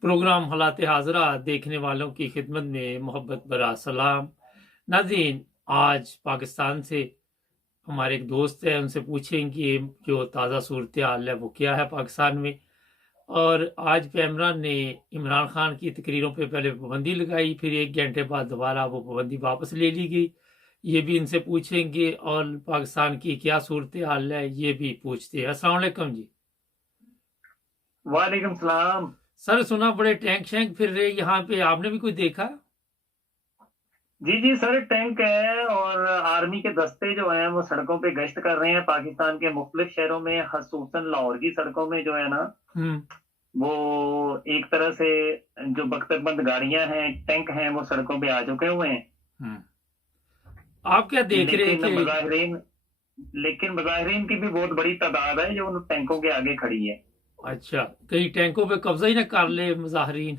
Programme हालात हाज़रा देखने वालों की खिदमत में मोहब्बत भरा सलाम। नाज़रीन, आज पाकिस्तान से हमारे एक दोस्त है, उनसे पूछेंगे जो ताज़ा सूरत हाल है वो क्या है पाकिस्तान में। और आज पैमरा ने इमरान खान की तकरीरों पे पहले पाबंदी लगाई, फिर 1 घंटे बाद दोबारा वो पाबंदी वापस ले ली गई। ये भी इनसे पूछेंगे और पाकिस्तान की क्या सूरत हाल है ये भी पूछते हैं। अस्सलाम वालेकुम जी। वालेकुम सलाम। सर, सुना बड़े टैंक शैंक फिर रहे यहाँ पे, आपने भी कुछ देखा? जी जी सर, टैंक है और आर्मी के दस्ते जो हैं वो सड़कों पे गश्त कर रहे हैं पाकिस्तान के मुख्तलिफ शहरों में, खसूसन लाहौर की सड़कों में जो है ना, हम्म। वो एक तरह से जो बख्तरबंद गाड़ियां हैं, टैंक हैं, वो सड़कों पे आ चुके हुए हैं। हम्म। आप क्या देख रहे लेकिन कि? मुजाहिरीन लेकिन मुजाहिरीन की भी बहुत बड़ी तादाद है जो उन टैंकों के आगे खड़ी है। अच्छा, कहीं टैंकों पे कब्जा ही ना कर ले मुजाहरीन।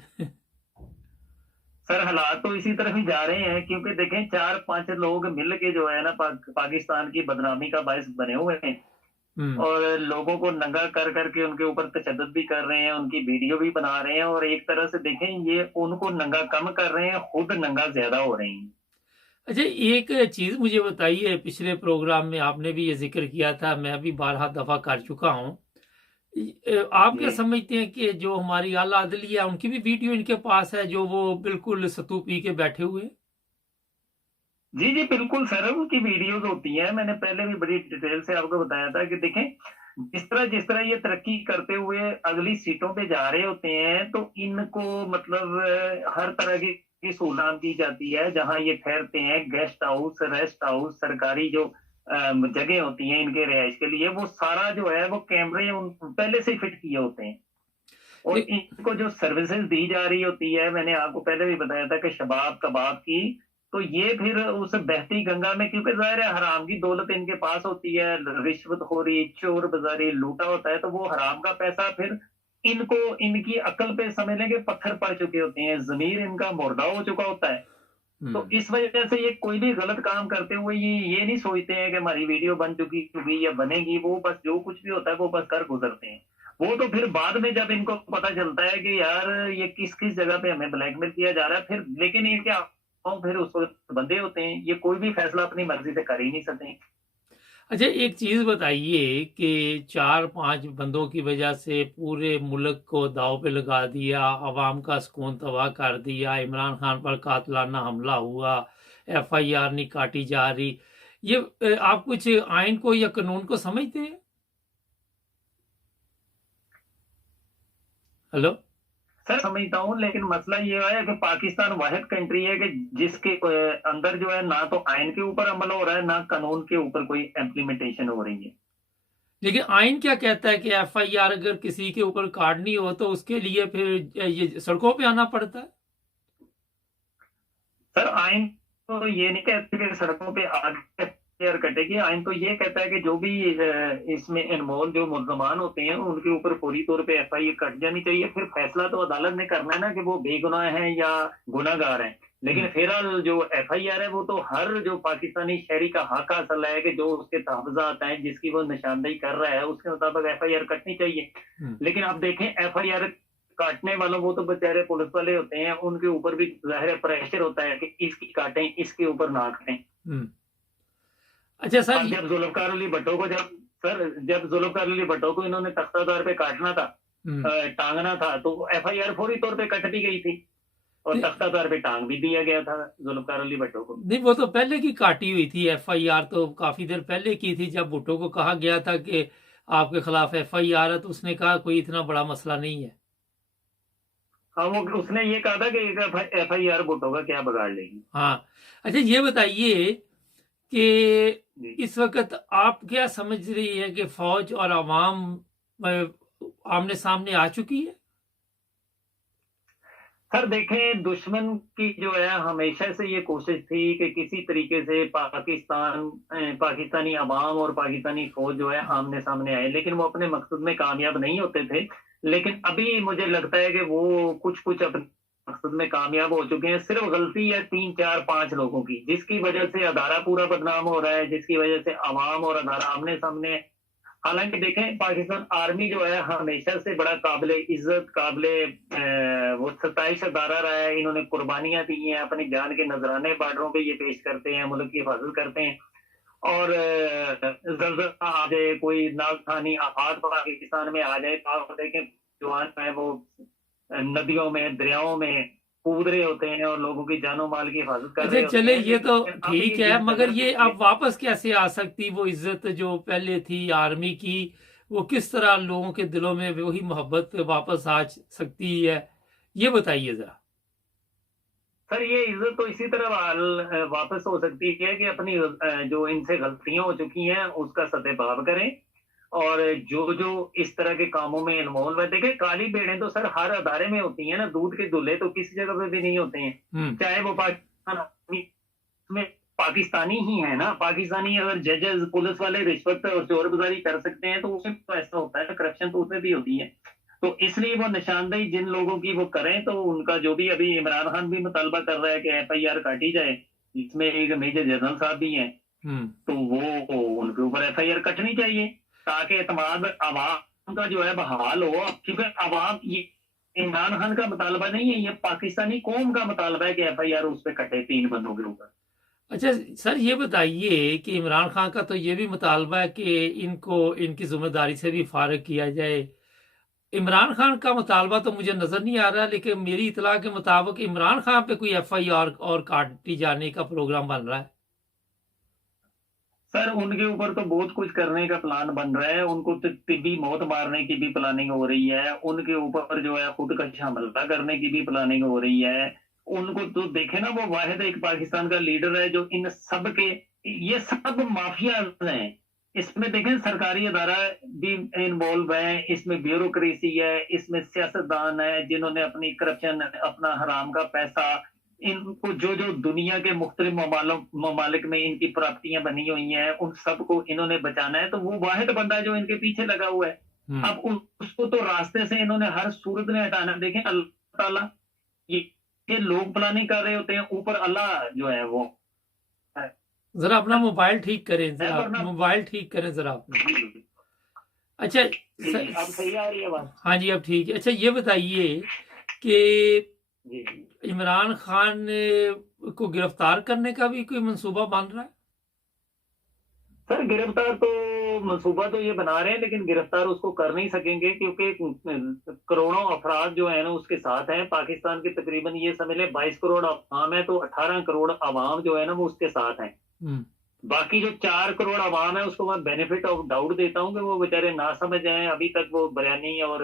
सर, हालात तो इसी तरफ ही जा रहे हैं क्योंकि देखें, 4-5 लोग मिल के जो है ना पाकिस्तान की बदनामी का बायस बने हुए हैं हम्म। और लोगों को नंगा कर करके उनके ऊपर तशद्दुद भी कर रहे हैं, उनकी वीडियो भी बना रहे हैं और एक तरह से देखें ये उनको नंगा कम कर रहे हैं, खुद नंगा ज्यादा हो रहे हैं। अच्छा, एक चीज मुझे बताइए, पिछले प्रोग्राम में आपने भी ये जिक्र किया था, मैं भी 12 दफा कर चुका हूँ। आप क्या जी समझते हैं कि जो हमारी आला अदलिया उनकी भी वीडियो इनके पास है, जो वो बिल्कुल सतू पी के बैठे हुए हैं? जी जी बिल्कुल सर, उनकी वीडियोज होती हैं। मैंने पहले भी बड़ी डिटेल से आपको बताया था कि देखें, जिस तरह ये तरक्की करते हुए अगली सीटों पे जा रहे होते हैं तो इनको मतलब हर तरह की सहूलत दी जाती है। जहां ये ठहरते हैं, गेस्ट हाउस, रेस्ट हाउस, सरकारी जो जगह होती हैं इनके रिहाइश के लिए, वो सारा जो है वो कैमरे उन पहले से ही फिट किए होते हैं। और ले- इनको जो सर्विसेज दी जा रही होती है, मैंने आपको पहले भी बताया था कि शबाब कबाब की, तो ये फिर उस बहती गंगा में, क्योंकि जाहिर है हराम की दौलत इनके पास होती है, रिश्वतखोरी, चोर बाजारी लूटा होता है, तो वो हराम का पैसा फिर इनको, इनकी अकल पे समझ लें कि पत्थर पड़ चुके होते हैं, जमीर इनका मुर्दा हो चुका होता है। तो हम्म। इस वजह से ये कोई भी गलत काम करते हुए ये नहीं सोचते हैं कि हमारी वीडियो बन चुकी होगी या बनेगी। वो बस जो कुछ भी होता है वो बस कर गुजरते हैं। वो तो फिर बाद में जब इनको पता चलता है कि यार ये किस किस जगह पे हमें ब्लैकमेल किया जा रहा है, फिर लेकिन ये क्या, फिर उस वक्त बंदे होते हैं, ये कोई भी फैसला अपनी मर्जी से कर ही नहीं सकते। अच्छा, एक चीज बताइए कि 4-5 बंदों की वजह से पूरे मुल्क को दांव पे लगा दिया, अवाम का सुकून तबाह कर दिया, इमरान खान पर कातलाना हमला हुआ, FIR नहीं काटी जा रही। ये आप कुछ आइन को या कानून को समझते हैं? हेलो? सर समझता हूँ, लेकिन मसला ये है कि पाकिस्तान वाहिद कंट्री है कि जिसके अंदर जो है ना तो आइन के ऊपर अमल हो रहा है, ना कानून के ऊपर कोई इम्प्लीमेंटेशन हो रही है। लेकिन आइन क्या कहता है कि FIR अगर किसी के ऊपर काटनी हो तो उसके लिए फिर ये सड़कों पे आना पड़ता है? सर, आइन तो ये नहीं कहते कि सड़कों पे आगे एफआईआर कटेगी। आइन तो ये कहता है कि जो भी इसमें इन्वॉल्व जो मुल्जमान होते हैं उनके ऊपर फौरी तौर पे एफआईआर कट जानी चाहिए। फिर फैसला तो अदालत ने करना है ना कि वो बेगुनाह हैं या गुनाहगार हैं। लेकिन हम्म। फिलहाल जो एफआईआर है वो तो हर जो पाकिस्तानी शहरी का हक हासिल है कि जो उसके तहफात हैं, जिसकी वो निशानदेही कर रहा है, उसके मुताबिक एफआईआर कटनी चाहिए। हम्म। लेकिन अब देखें, एफआईआर काटने वालों, वो तो बेचारे पुलिस वाले होते हैं, उनके ऊपर भी जाहिर प्रेशर होता है कि इसकी काटें, इसके ऊपर ना काटें। हम्म। अच्छा सर। अब जब जुल्फकार अली भट्टो को इन्होंने तख्तादार पे काटना था, हम्म। टांगना था, तो एफआईआर फौरी तौर पे कट भी गई थी और तख्तादार पे टांग भी दिया गया था जुल्फकार अली भट्टो को। नहीं, वो तो पहले की काटी हुई थी। FIR तो काफी देर पहले की थी, जब भुट्टो को कहा गया था कि आपके खिलाफ FIR है, तो उसने कहा कोई इतना बड़ा मसला नहीं है। हाँ, वो उसने ये कहा था कि एफआईआर भुट्टो का क्या बिगाड़ लेगी। हाँ। अच्छा, ये बताइए कि जी इस वक्त आप क्या समझ रही है कि फौज और आवाम आमने सामने आ चुकी है? सर देखें, दुश्मन की जो है हमेशा से ये कोशिश थी कि किसी तरीके से पाकिस्तानी अवाम और पाकिस्तानी फौज जो है आमने सामने आए, लेकिन वो अपने मकसद में कामयाब नहीं होते थे। लेकिन अभी मुझे लगता है कि वो कुछ कुछ अपने मकसद में कामयाब हो चुके हैं। सिर्फ गलती है 3-4-5 लोगों की, जिसकी वजह से अदारा पूरा बदनाम हो रहा है, जिसकी वजह से अवाम और अदारा आमने सामने हालांकि देखें पाकिस्तान आर्मी जो है हमेशा से बड़ा काबिल इज्जत वो 27 अदारा रहा है, इन्होंने कुर्बानियां दी हैं, अपनी जान के नजराने बॉर्डरों पे ये पेश करते हैं, मुल्क की हिफाजत करते हैं। और जलजला आ जाए, कोई नागखानी आफात पाकिस्तान में आ जाए तो आप देखें जवान है वो नदियों में दरियाओं में कूद रहे होते हैं और लोगों की जानो माल की हिफाजत कर अच्छा रहे होते चले हैं। ये तो लेकिन अब ठीक ये है, जिस मगर तरह ये से अब वापस कैसे आ सकती वो इज्जत जो पहले थी आर्मी की, वो किस तरह लोगों के दिलों में वही मोहब्बत वापस आ सकती है, ये बताइए जरा। सर ये इज्जत तो इसी तरह वापस हो सकती है कि अपनी जो इनसे गलतियां हो चुकी हैं उसका सत्यापात करें, और जो जो इस तरह के कामों में इन्वॉल्व है, देखें काली भेड़ें तो सर हर अदारे में होती हैं ना, दूध के दूल्हे तो किसी जगह पे भी नहीं होते हैं, चाहे वो पाकिस्तान में पाकिस्तानी ही है ना। पाकिस्तानी अगर जजेस पुलिस वाले रिश्वत और चोरबाजी कर सकते हैं तो उसमें तो ऐसा होता है, करप्शन तो उसमें भी होती है। तो इसलिए वो निशानदेही जिन लोगों की वो करें, तो उनका जो भी अभी इमरान खान भी मुतालबा कर रहा है कि FIR काटी जाए, जिसमें एक मेजर जनरल साहब भी हैं, तो वो उनके ऊपर FIR कटनी चाहिए ताकि एतमाद अवाम का जो है बहाल हो। क्योंकि अवाम ये इमरान खान का मुतालबा नहीं है, ये पाकिस्तानी कौम का मुतालबा है कि FIR उस पर कटे 3 बंदों के ऊपर। अच्छा सर ये बताइए कि इमरान खान का तो ये भी मुतालबा है कि इनको इनकी जिम्मेदारी से भी फारिग किया जाए। इमरान खान का मुतालबा तो मुझे नजर नहीं आ रहा, लेकिन मेरी इतला के मुताबिक इमरान खान पे कोई FIR और काटी जाने का प्रोग्राम बन रहा है। सर उनके ऊपर तो बहुत कुछ करने का प्लान बन रहा है, उनको तो तिब्बी मौत मारने की भी प्लानिंग हो रही है, उनके ऊपर जो है खुदकश हमला करने की भी प्लानिंग हो रही है। उनको तो देखे ना, वो वाहिद एक पाकिस्तान का लीडर है जो इन सब के, ये सब माफिया हैं। इसमें देखें सरकारी अदारा भी इन्वॉल्व है, इसमें ब्यूरोक्रेसी है, इसमें सियासतदान है जिन्होंने अपनी करप्शन, अपना हराम का पैसा, इनको जो जो दुनिया के मुख्तलिफ ममालिक में इनकी प्राप्तियां बनी हुई हैं उन सबको इन्होंने बचाना है। तो वो वाहिद बंदा जो इनके पीछे लगा हुआ है, अब उसको तो रास्ते से इन्होंने हर सूरत में हटाना। देखें अल्लाह ताला ये लोग प्लानिंग कर रहे होते हैं, ऊपर अल्लाह जो है वो जरा अपना मोबाइल ठीक करें, जरा मोबाइल ठीक करें जरा अपना। अच्छा अब सही आ रही है बात? हाँ जी अब ठीक है। अच्छा ये बताइए कि इमरान खान को गिरफ्तार करने का भी कोई मंसूबा बन रहा है? सर गिरफ्तार तो मंसूबा तो ये बना रहे हैं, लेकिन गिरफ्तार उसको कर नहीं सकेंगे क्योंकि करोड़ों अफराद जो है ना उसके साथ हैं। पाकिस्तान के तकरीबन ये समझ ले 22 करोड़ अवाम है, तो 18 करोड़ अवाम जो है ना वो उसके साथ हैं। बाकी जो 4 करोड़ अवाम है उसको मैं बेनिफिट ऑफ डाउट देता हूँ कि वो बेचारे ना समझ जाए, अभी तक वो बिरयानी और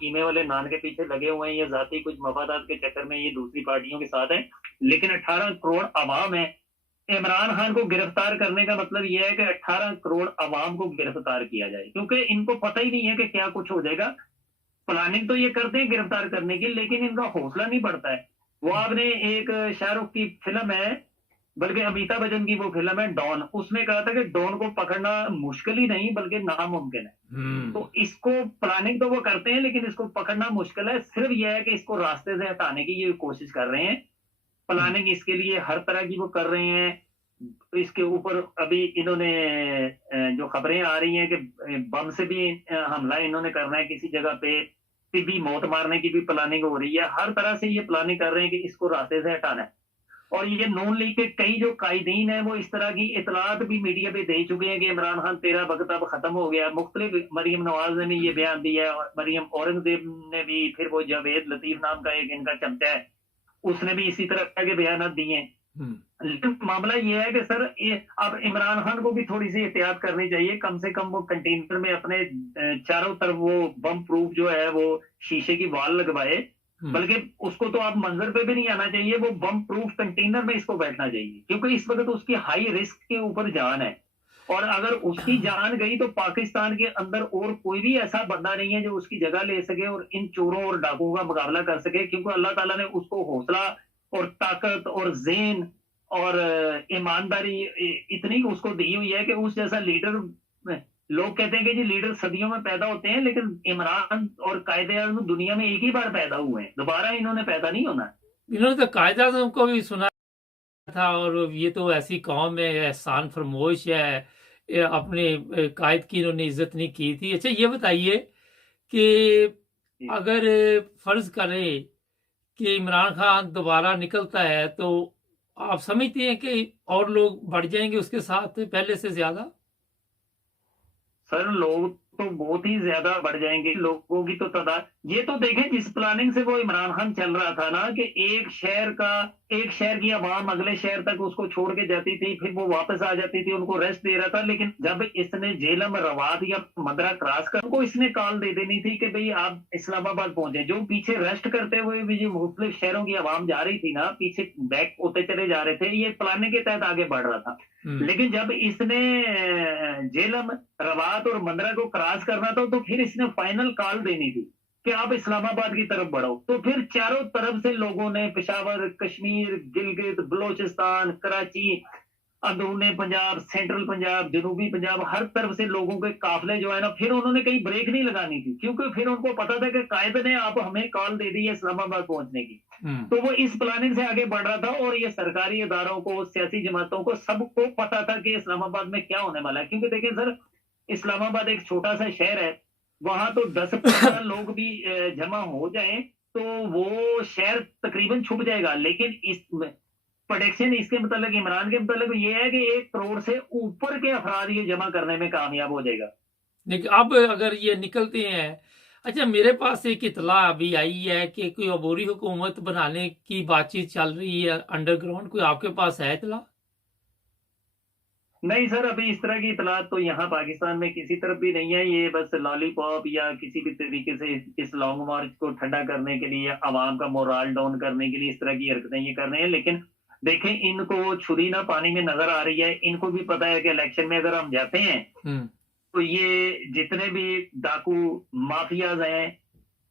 कीमे वाले नान के पीछे लगे हुए हैं, ये जाती कुछ मफादात के चक्कर में ये दूसरी पार्टियों के साथ हैं। लेकिन 18 करोड़ अवाम है। इमरान खान को गिरफ्तार करने का मतलब यह है कि 18 करोड़ अवाम को गिरफ्तार किया जाए, क्योंकि इनको पता ही नहीं है कि क्या कुछ हो जाएगा। प्लानिंग तो ये करते हैं गिरफ्तार करने की, लेकिन इनका हौसला नहीं बढ़ता है। वो आपने एक शाहरुख की फिल्म है, बल्कि अमिताभ बच्चन की वो फिल्म है डॉन, उसमें कहा था कि डॉन को पकड़ना मुश्किल ही नहीं बल्कि नामुमकिन है। तो इसको प्लानिंग तो वो करते हैं लेकिन इसको पकड़ना मुश्किल है। सिर्फ यह है कि इसको रास्ते से हटाने की ये कोशिश कर रहे हैं, प्लानिंग इसके लिए हर तरह की वो कर रहे हैं। तो इसके ऊपर अभी इन्होंने जो खबरें आ रही हैं कि बम से भी हमला इन्होंने करना है किसी जगह पे, भी मौत मारने की भी प्लानिंग हो रही है। हर तरह से ये प्लानिंग कर रहे हैं कि इसको रास्ते से हटाना है। और ये नून लीग के कई जो कायदीन है वो इस तरह की इतलात भी मीडिया पे दे चुके हैं कि इमरान खान तेरा वक्त अब खत्म हो गया। मुख्तलिफ मरियम नवाज ने भी ये बयान दिया है, मरियम औरंगजेब ने भी, फिर वो जावेद लतीफ नाम का एक इनका चमचा है उसने भी इसी तरह के बयान दिए हैं। लेकिन मामला ये है कि सर अब इमरान खान को भी थोड़ी सी एहतियात करनी चाहिए। कम से कम वो कंटेनर में अपने चारों तरफ वो बम प्रूफ जो है वो शीशे की वाल लगवाए, बल्कि उसको तो आप मंजर पे भी नहीं आना चाहिए, वो बम प्रूफ कंटेनर में इसको बैठना चाहिए, क्योंकि इस वक्त उसकी हाई रिस्क के ऊपर जान है। और अगर उसकी जान गई तो पाकिस्तान के अंदर और कोई भी ऐसा बंदा नहीं है जो उसकी जगह ले सके और इन चोरों और डाकुओं का मुकाबला कर सके, क्योंकि अल्लाह ताला ने उसको हौसला और ताकत और ज़ेन और ईमानदारी इतनी उसको दी हुई है कि उस जैसा लीडर, लोग कहते हैं कि जी लीडर सदियों में पैदा होते हैं, लेकिन इमरान और कायदे-ए-आज़म दुनिया में एक ही बार पैदा हुए हैं, दोबारा इन्होंने पैदा नहीं होना। इन्होंने तो कायदे-ए-आज़म को भी सुना था, और ये तो ऐसी कौम है, एहसान फरमोश है, अपने कायद की इन्होंने इज्जत नहीं की थी। अच्छा ये बताइए कि जी। अगर फर्ज करें कि इमरान खान दोबारा निकलता है तो आप समझते हैं कि और लोग बढ़ जाएंगे उसके साथ पहले से ज्यादा? सर लोग तो बहुत ही ज्यादा बढ़ जाएंगे, लोगों की तो तादाद, ये तो देखें जिस प्लानिंग से वो इमरान खान चल रहा था ना, कि एक शहर की आवाम अगले शहर तक उसको छोड़ के जाती थी, फिर वो वापस आ जाती थी, उनको रेस्ट दे रहा था। लेकिन जब इसने झेलम, रवात या मदरा क्रॉस कर, उनको इसने कॉल दे देनी थी कि भाई आप इस्लामाबाद पहुंचे। जो पीछे रेस्ट करते हुए भी जो मुख्तलिफ शहरों की आवाम जा रही थी ना, पीछे बैक होते चले जा रहे थे, ये प्लानिंग के तहत आगे बढ़ रहा था। लेकिन जब इसने झेलम, रवात और मंदरा को क्रॉस करना था, तो फिर इसने फाइनल कॉल देनी थी कि आप इस्लामाबाद की तरफ बढ़ो। तो फिर चारों तरफ से लोगों ने, पेशावर, कश्मीर, गिलगित, बलोचिस्तान, कराची, अंदरूनी पंजाब, सेंट्रल पंजाब, जनूबी पंजाब, हर तरफ से लोगों के काफिले जो है ना, फिर उन्होंने कहीं ब्रेक नहीं लगानी थी, क्योंकि फिर उनको पता था कि कायद ने आप हमें कॉल दे दी है इस्लामाबाद पहुंचने की। तो वो इस प्लानिंग से आगे बढ़ रहा था, और ये सरकारी इदारों को, सियासी जमातों को, सबको पता था कि इस्लामाबाद में क्या होने वाला है। क्योंकि देखिए सर, इस्लामाबाद एक छोटा सा शहर है, वहां तो 10-15 लोग भी जमा हो जाए तो वो शहर तकरीबन छुप जाएगा। लेकिन इस प्रोडिक्शन इसके मतलब, इमरान के मतलब ये है कि 1 करोड़ से ऊपर के अफराद ये जमा करने में कामयाब हो जाएगा। लेकिन अब अगर ये निकलते हैं, अच्छा मेरे पास एक इतला अभी आई है कि कोई अबूरी हुकूमत बनाने की बातचीत चल रही है अंडरग्राउंड, कोई आपके पास है इतला? नहीं सर, अभी इस तरह की इतलात तो यहाँ पाकिस्तान में किसी तरफ भी नहीं है। ये बस लॉलीपॉप या किसी भी तरीके से इस लॉन्ग मार्च को ठंडा करने के लिए, आवाम का मोरल डाउन करने के लिए इस तरह की हरकतें ये कर रहे हैं। लेकिन देखें, इनको छुरी ना पानी में नजर आ रही है। इनको भी पता है कि इलेक्शन में अगर हम जाते हैं तो ये जितने भी डाकू माफियाज हैं,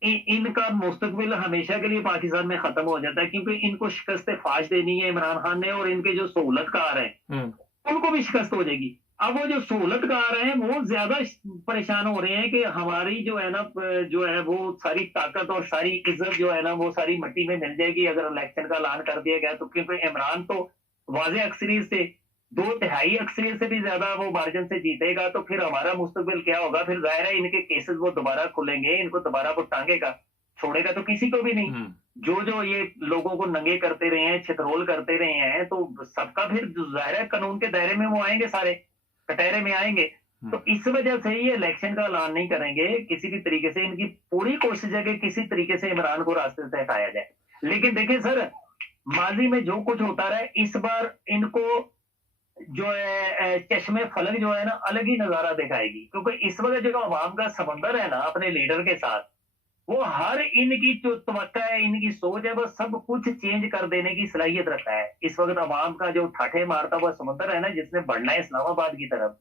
इनका मुस्तकबिल हमेशा के लिए पाकिस्तान में खत्म हो जाता है, क्योंकि इनको शिकस्त फाश देनी है इमरान खान ने, और इनके जो सहूलतकार हैं उनको भी शिकस्त हो जाएगी। अब वो जो सहूलतकार हैं वो ज्यादा परेशान हो रहे हैं कि हमारी जो है ना, जो है वो सारी ताकत और सारी इज्जत जो है ना, वो सारी मिट्टी में मिल जाएगी अगर इलेक्शन का ऐलान कर दिया गया। तो क्योंकि इमरान तो वाज़ेह अक्सरियत से, 2/3 अक्सरियत से भी ज्यादा वो मार्जिन से जीतेगा, तो फिर हमारा मुस्तकबिल क्या होगा? फिर जाहिर है इनके केसेस वो दोबारा खुलेंगे, इनको दोबारा वो टांगेगा, छोड़ेगा तो किसी को भी नहीं। जो जो ये लोगों को नंगे करते रहे हैं, छितरोल करते रहे हैं, तो सबका फिर जाहिर है कानून के दायरे में वो आएंगे, सारे कटहरे में आएंगे। तो इस वजह से ये इलेक्शन का ऐलान नहीं करेंगे किसी भी तरीके से। इनकी पूरी कोशिश है कि किसी तरीके से इमरान को रास्ते से हटाया जाए। लेकिन देखें सर, माजी में जो कुछ होता रहा है, इस बार इनको जो है चश्मे फलक जो है ना, अलग ही नजारा दिखाएगी। क्योंकि इस वक्त जो आवाम का समंदर है ना अपने लीडर के साथ, वो हर इनकी जो तवक्का है, इनकी सोच है, वो सब कुछ चेंज कर देने की सलाहियत रखता है। इस वक्त आवाम का जो ठाठे मारता हुआ समंदर है ना, जिसने बढ़ना है इस्लामाबाद की तरफ,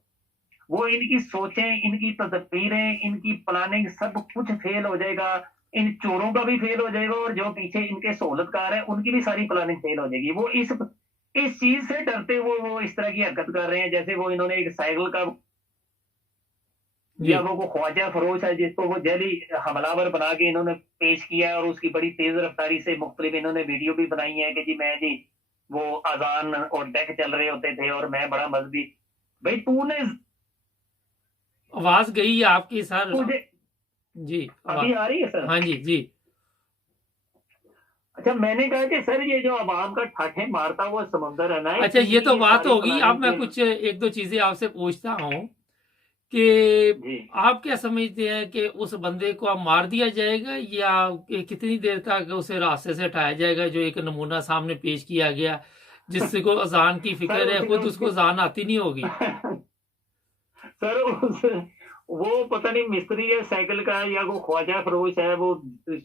वो इनकी सोचें, इनकी तदबीरें, इनकी प्लानिंग, सब कुछ फेल हो जाएगा। इन चोरों का भी फेल हो जाएगा, और जो पीछे इनके सहूलतकार है उनकी भी सारी प्लानिंग फेल हो जाएगी। वो इस चीज से डरते हुए वो इस तरह की हरकत कर रहे हैं। जैसे वो इन्होंने एक साइकिल का, या वो ख्वाजा फरोश है जिसको वो जैली हमलावर बना के इन्होंने पेश किया है, और उसकी बड़ी तेज रफ्तारी से मुख्तलिफ इन्होंने वीडियो भी बनाई है कि जी मैं जी वो अजान और डेक चल रहे होते थे और मैं बड़ा मजहबी। भाई तूने, आवाज गई आपकी सर। तुझे जी अभी आ रही है सर? हाँ जी जी। अच्छा, मैंने कहा कि सर ये जो आवाम का ठाठे मारता हुआ समंदर है ना, अच्छा ये तो बात होगी। अब मैं कुछ एक दो चीजें आपसे पूछता हूँ कि आप क्या समझते हैं कि उस बंदे को अब मार दिया जाएगा, या कितनी देर तक उसे रास्ते से हटाया जाएगा? जो एक नमूना सामने पेश किया गया, जिससे को अजान की फिक्र है, खुद उसको अजान आती नहीं होगी। सर वो पता नहीं मिस्त्री है साइकिल का, या वो ख्वाजा फरोश है, वो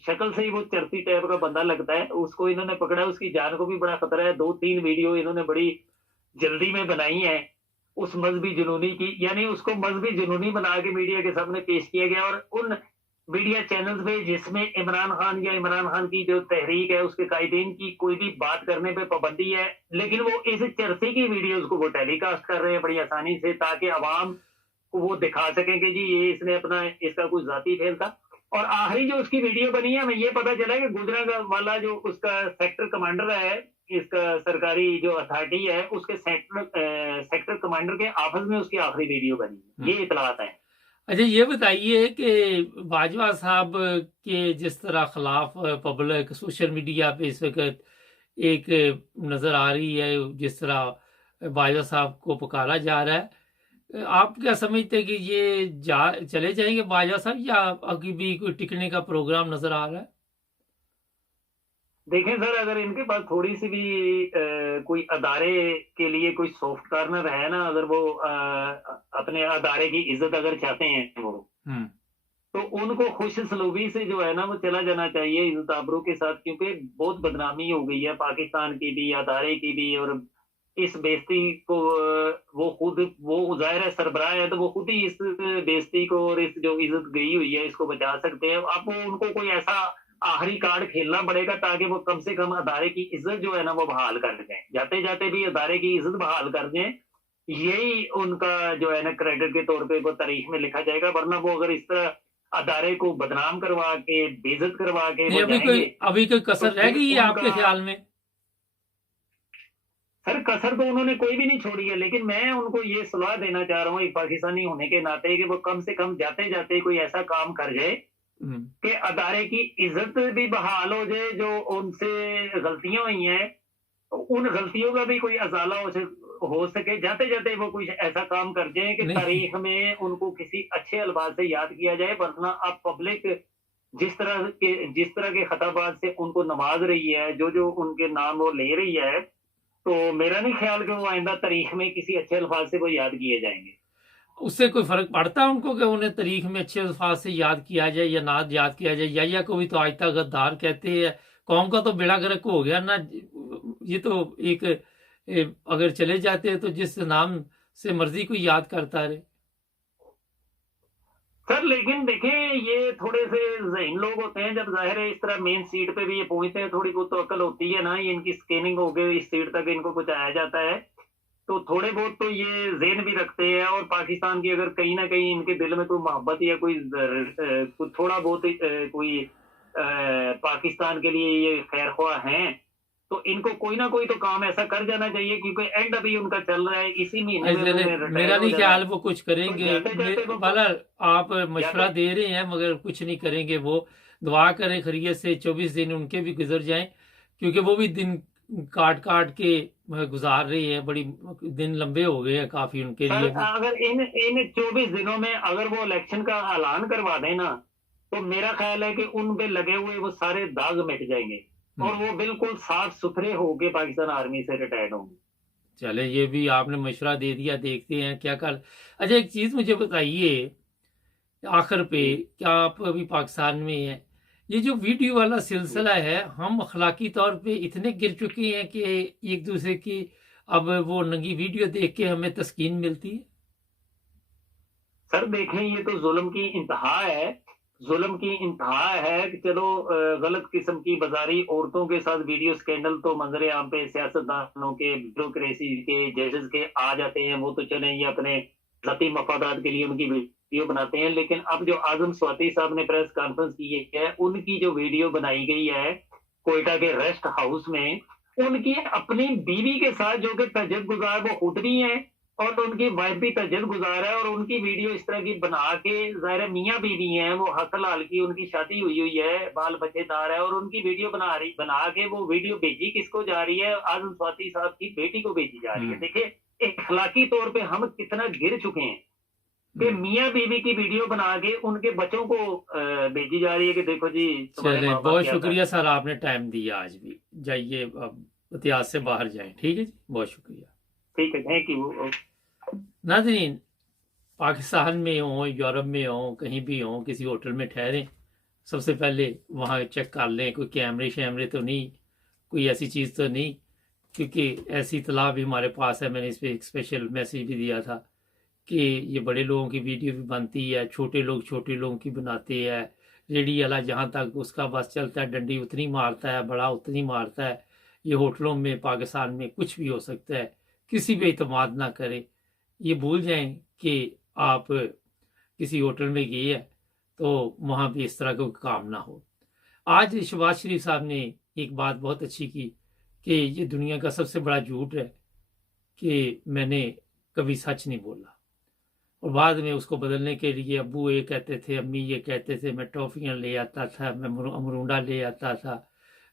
शक्ल से ही वो चरती टाइप का बंदा लगता है। उसको इन्होंने पकड़ा, उसकी जान को भी बड़ा खतरा है। 2-3 वीडियो इन्होंने बड़ी जल्दी में बनाई है उस मजहबी जुनूनी की, यानी उसको मजहबी जुनूनी बना के मीडिया के सामने पेश किया गया। और उन मीडिया चैनल्स पे जिसमें इमरान खान या इमरान खान की जो तहरीक है उसके कायदीन की कोई भी बात करने पे पाबंदी है, लेकिन वो इस चरसे की वीडियोस को वो टेलीकास्ट कर रहे हैं बड़ी आसानी से, ताकि आवाम को वो दिखा सकें कि जी ये इसने अपना, इसका कुछ जाती फेल था। और आखिरी जो उसकी वीडियो बनी है, हमें ये पता चला कि गुजरांवाला जो उसका सेक्टर कमांडर है, اس کا سرکاری جو اتھارٹی ہے اس کے سیکٹر کمانڈر کے آفس میں اس کی آخری ویڈیو بنی، یہ اطلاعات ہیں۔ اچھا یہ بتائیے کہ باجوہ صاحب کے جس طرح خلاف پبلک سوشل میڈیا پہ اس وقت ایک نظر آ رہی ہے، جس طرح باجوہ صاحب کو پکارا جا رہا ہے، آپ کیا سمجھتے ہیں کہ یہ چلے جائیں گے باجوہ صاحب، یا ابھی بھی کوئی ٹکنے کا پروگرام نظر آ رہا ہے؟ دیکھیں سر، اگر ان کے پاس تھوڑی سی بھی کوئی ادارے کے لیے کوئی سافٹ کارنر ہے نا، اگر وہ اپنے ادارے کی عزت اگر چاہتے ہیں وہ، تو ان کو خوش سلوبی سے جو ہے نا وہ چلا جانا چاہیے عزت آبرو کے ساتھ، کیونکہ بہت بدنامی ہو گئی ہے پاکستان کی بھی، ادارے کی بھی، اور اس بےزتی کو وہ ظاہر ہے سربراہ ہے، تو وہ خود ہی اس بےزتی کو اور اس جو عزت گئی ہوئی ہے اس کو بچا سکتے ہیں۔ اب ان کو کوئی ایسا آخری کارڈ کھیلنا پڑے گا تاکہ وہ کم سے کم ادارے کی عزت جو ہے نا وہ بحال کر دیں، جاتے جاتے بھی ادارے کی عزت بحال کر دیں، یہی ان کا جو ہے نا کریڈٹ کے طور پہ وہ تاریخ میں لکھا جائے گا۔ ورنہ وہ اگر اس طرح ادارے کو بدنام کروا کے، بے عزت کروا کے وہ جائیں گے، ابھی کوئی کسر رہ گئی ہے آپ کے خیال میں؟ سر کسر تو انہوں نے کوئی بھی نہیں چھوڑی ہے، لیکن میں ان کو یہ صلاح دینا چاہ رہا ہوں ایک پاکستانی ہونے کے ناطے کہ وہ کم سے کم جاتے جاتے کوئی ایسا کام کر جائے کہ ادارے کی عزت بھی بحال ہو جائے، جو ان سے غلطیاں ہوئی ہیں ان غلطیوں کا بھی کوئی ازالہ ہو سکے، جاتے جاتے وہ کوئی ایسا کام کر جائیں کہ تاریخ میں ان کو کسی اچھے الفاظ سے یاد کیا جائے۔ ورنہ اب پبلک جس طرح کے خطابات سے ان کو نواز رہی ہے، جو ان کے نام وہ لے رہی ہے، تو میرا نہیں خیال کہ وہ آئندہ تاریخ میں کسی اچھے الفاظ سے وہ یاد کیے جائیں گے۔ اس سے کوئی فرق پڑتا ہے ان کو کہ انہیں تاریخ میں اچھے الفاظ سے یاد کیا جائے یا نہ یاد کیا جائے؟ یا کو بھی تو آج تک غدار کہتے ہیں، قوم کا تو بیڑا گرک ہو گیا نا، یہ تو ایک اگر چلے جاتے ہیں تو جس نام سے مرضی کوئی یاد کرتا رہے۔ سر لیکن دیکھیں یہ تھوڑے سے ذہین لوگ ہوتے ہیں، جب ظاہر ہے اس طرح مین سیٹ پہ بھی یہ پہنچتے ہیں، تھوڑی بہت تو عقل ہوتی ہے نا، یہ ان کی سکیننگ ہو گئی، اس سیٹ تک ان کو پہنچایا جاتا ہے، تو تھوڑے بہت تو یہ ذہن بھی رکھتے ہیں، اور پاکستان کی اگر کہیں نہ کہیں ان کے دل میں کوئی محبت یا کوئی تھوڑا بہت کوئی پاکستان کے لیے یہ خیر خواہ ہیں، تو ان کو کوئی نہ کوئی تو کام ایسا کر جانا چاہیے، کیونکہ اینڈ ابھی ان کا چل رہا ہے، اسی مہینے میں میرا نہیں خیال وہ کچھ کریں گے۔ بالا آپ مشورہ دے رہے ہیں مگر کچھ نہیں کریں گے، وہ دعا کریں خیریت سے 24 دن ان کے بھی گزر جائیں، کیونکہ وہ بھی دن کاٹ کے گزار رہی ہیں، بڑی دن لمبے ہو گئے ہیں کافی ان کے لیے۔ اگر ان 24 دنوں میں اگر وہ الیکشن کا اعلان کروا دیں نا، تو میرا خیال ہے کہ ان پہ لگے ہوئے وہ سارے داغ مٹ جائیں گے، اور وہ بالکل صاف ستھرے ہو کے پاکستان آرمی سے ریٹائرڈ ہوں گے۔ چلے یہ بھی آپ نے مشورہ دے دیا، دیکھتے ہیں کیا کر۔ اچھا ایک چیز مجھے بتائیے آخر پہ، کیا آپ ابھی پاکستان میں ہیں، یہ جو ویڈیو والا سلسلہ ہے، ہم اخلاقی طور پہ اتنے گر چکے ہیں کہ ایک دوسرے کی اب وہ ننگی ویڈیو دیکھ کے ہمیں تسکین ملتی ہے؟ سر دیکھیں یہ تو ظلم کی انتہا ہے، ظلم کی انتہا ہے کہ چلو غلط قسم کی بازاری عورتوں کے ساتھ ویڈیو سکینڈل تو منظر عام پہ سیاستدانوں کے، بیوروکریسی کے، ججز کے آ جاتے ہیں، وہ تو چلیں یہ اپنے ذاتی مفادات کے لیے ان کی ویڈیو بناتے ہیں، لیکن اب جو اعظم سواتی صاحب نے پریس کانفرنس کی ہے، ان کی جو ویڈیو بنائی گئی ہے کوئٹہ کے ریسٹ ہاؤس میں، ان کی اپنی بیوی کے ساتھ جو کہ تہجد گزار وہ خود بھی ہیں، اور ان کی وائف بھی تہجد گزار ہے، اور ان کی ویڈیو اس طرح کی بنا کے، ظاہر میاں بیوی ہیں وہ، حق حلال کی ان کی شادی ہوئی ہے، بال بچے دار ہے، اور ان کی ویڈیو بنا کے وہ ویڈیو بھیجی کس کو جا رہی ہے؟ اعظم سواتی صاحب کی بیٹی کو بھیجی جا رہی ہے۔ دیکھیں اخلاقی طور پہ ہم کتنا گر چکے ہیں کہ میاں بیوی کی ویڈیو بنا کے ان کے بچوں کو بھیجی جا رہی ہے کہ دیکھو جی۔ چلے بہت شکریہ سر، آپ نے ٹائم دیا، آج بھی جائیے اتحاد سے باہر جائیں، ٹھیک ہے جی، بہت شکریہ۔ ٹھیک ہے، تھینک یو۔ ناظرین، پاکستان میں ہوں، یورپ میں ہوں، کہیں بھی ہوں، کسی ہوٹل میں ٹھہریں، سب سے پہلے وہاں چیک کر لیں کوئی کیمرے شیمرے تو نہیں، کوئی ایسی چیز تو نہیں، کیونکہ ایسی اطلاع بھی ہمارے پاس ہے، میں نے اس پہ ایک اسپیشل میسیج بھی دیا تھا کہ یہ بڑے لوگوں کی ویڈیو بھی بنتی ہے، چھوٹے لوگوں کی بناتے ہیں، ریڈی والا جہاں تک اس کا بس چلتا ہے ڈنڈی اتنی مارتا ہے، بڑا اتنی مارتا ہے۔ یہ ہوٹلوں میں پاکستان میں کچھ بھی ہو سکتا ہے، کسی پہ اعتماد نہ کریں، یہ بھول جائیں کہ آپ کسی ہوٹل میں گئے ہیں تو وہاں بھی اس طرح کا کام نہ ہو۔ آج شہباز شریف صاحب نے ایک بات بہت اچھی کی کہ یہ دنیا کا سب سے بڑا جھوٹ ہے کہ میں نے کبھی سچ نہیں بولا، اور بعد میں اس کو بدلنے کے لیے ابو یہ کہتے تھے، امی یہ کہتے تھے، میں ٹافیاں لے آتا تھا، میں امرونڈا لے آتا تھا،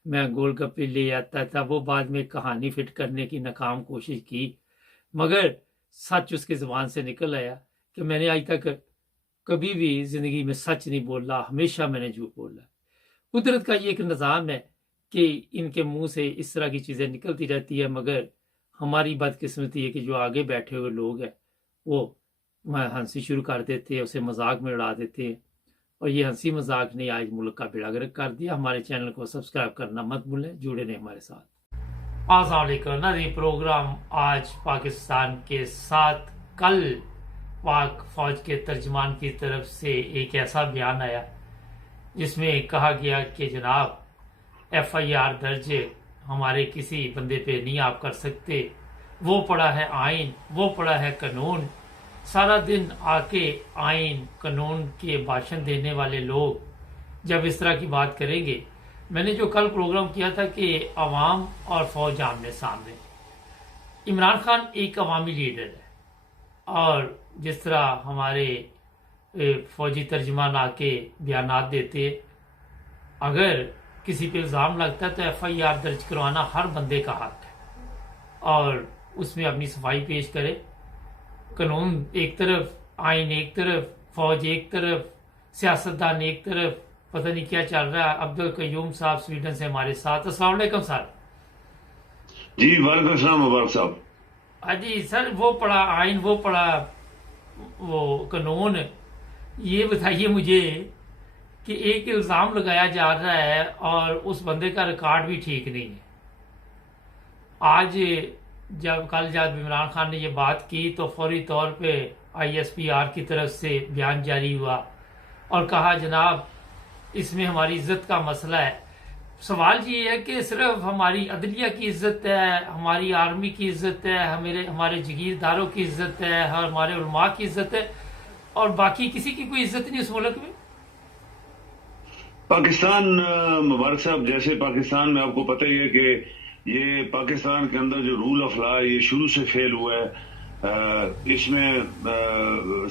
میں گول گپے لے آتا تھا، وہ بعد میں کہانی فٹ کرنے کی ناکام کوشش کی، مگر سچ اس کی زبان سے نکل آیا کہ میں نے آج تک کبھی بھی زندگی میں سچ نہیں بولا، ہمیشہ میں نے جھوٹ بولا۔ قدرت کا یہ ایک نظام ہے کہ ان کے منہ سے اس طرح کی چیزیں نکلتی رہتی ہے، مگر ہماری بدقسمتی ہے کہ جو آگے بیٹھے ہوئے لوگ ہیں وہ ہنسی شروع کر دیتے ہیں، اسے مذاق میں اڑا دیتے ہیں، اور یہ ہنسی مذاق نے آج ملک کا بیڑا گرک کر دیا۔ ہمارے چینل کو سبسکرائب کرنا مت بھولیں، جڑے رہیں ہمارے ساتھ۔ السلام علیکم ناظرین، پروگرام آج پاکستان کے ساتھ کل پاک فوج کے ترجمان کی طرف سے ایک ایسا بیان آیا جس میں کہا گیا کہ جناب FIR درج ہمارے کسی بندے پہ نہیں آپ کر سکتے، وہ پڑا ہے آئین، وہ پڑا ہے قانون۔ سارا دن آ کے آئین قانون کے بھاشن دینے والے لوگ جب اس طرح کی بات کریں گے، میں نے جو کل پروگرام کیا تھا کہ عوام اور فوج آمنے سامنے، عمران خان ایک عوامی لیڈر ہے، اور جس طرح ہمارے فوجی ترجمان آ کے بیانات دیتے، اگر کسی پہ الزام لگتا ہے تو FIR درج کروانا ہر بندے کا حق ہے، اور اس میں اپنی صفائی پیش کرے۔ قانون ایک طرف، آئین ایک طرف، فوج ایک طرف، سیاستدان ایک طرف، پتہ نہیں کیا چل رہا ہے۔ عبدالقیوم صاحب سویڈن سے ہمارے ساتھ، السلام علیکم سر۔ جی وعلیکم السلام مبارک صاحب۔ ہاں جی سر، وہ پڑا آئین، وہ پڑا وہ قانون، یہ بتائیے مجھے کہ ایک الزام لگایا جا رہا ہے اور اس بندے کا ریکارڈ بھی ٹھیک نہیں ہے۔ آج جب عمران خان نے یہ بات کی تو فوری طور پہ ISPR کی طرف سے بیان جاری ہوا اور کہا جناب اس میں ہماری عزت کا مسئلہ ہے۔ سوال یہ ہے کہ صرف ہماری عدلیہ کی عزت ہے، ہماری آرمی کی عزت ہے، ہمارے جگیرداروں کی عزت ہے، ہمارے علماء کی عزت ہے، اور باقی کسی کی کوئی عزت نہیں اس ملک میں؟ پاکستان مبارک صاحب، جیسے پاکستان میں آپ کو پتہ ہی ہے کہ یہ پاکستان کے اندر جو رول آف لا یہ شروع سے فیل ہوا ہے۔ اس میں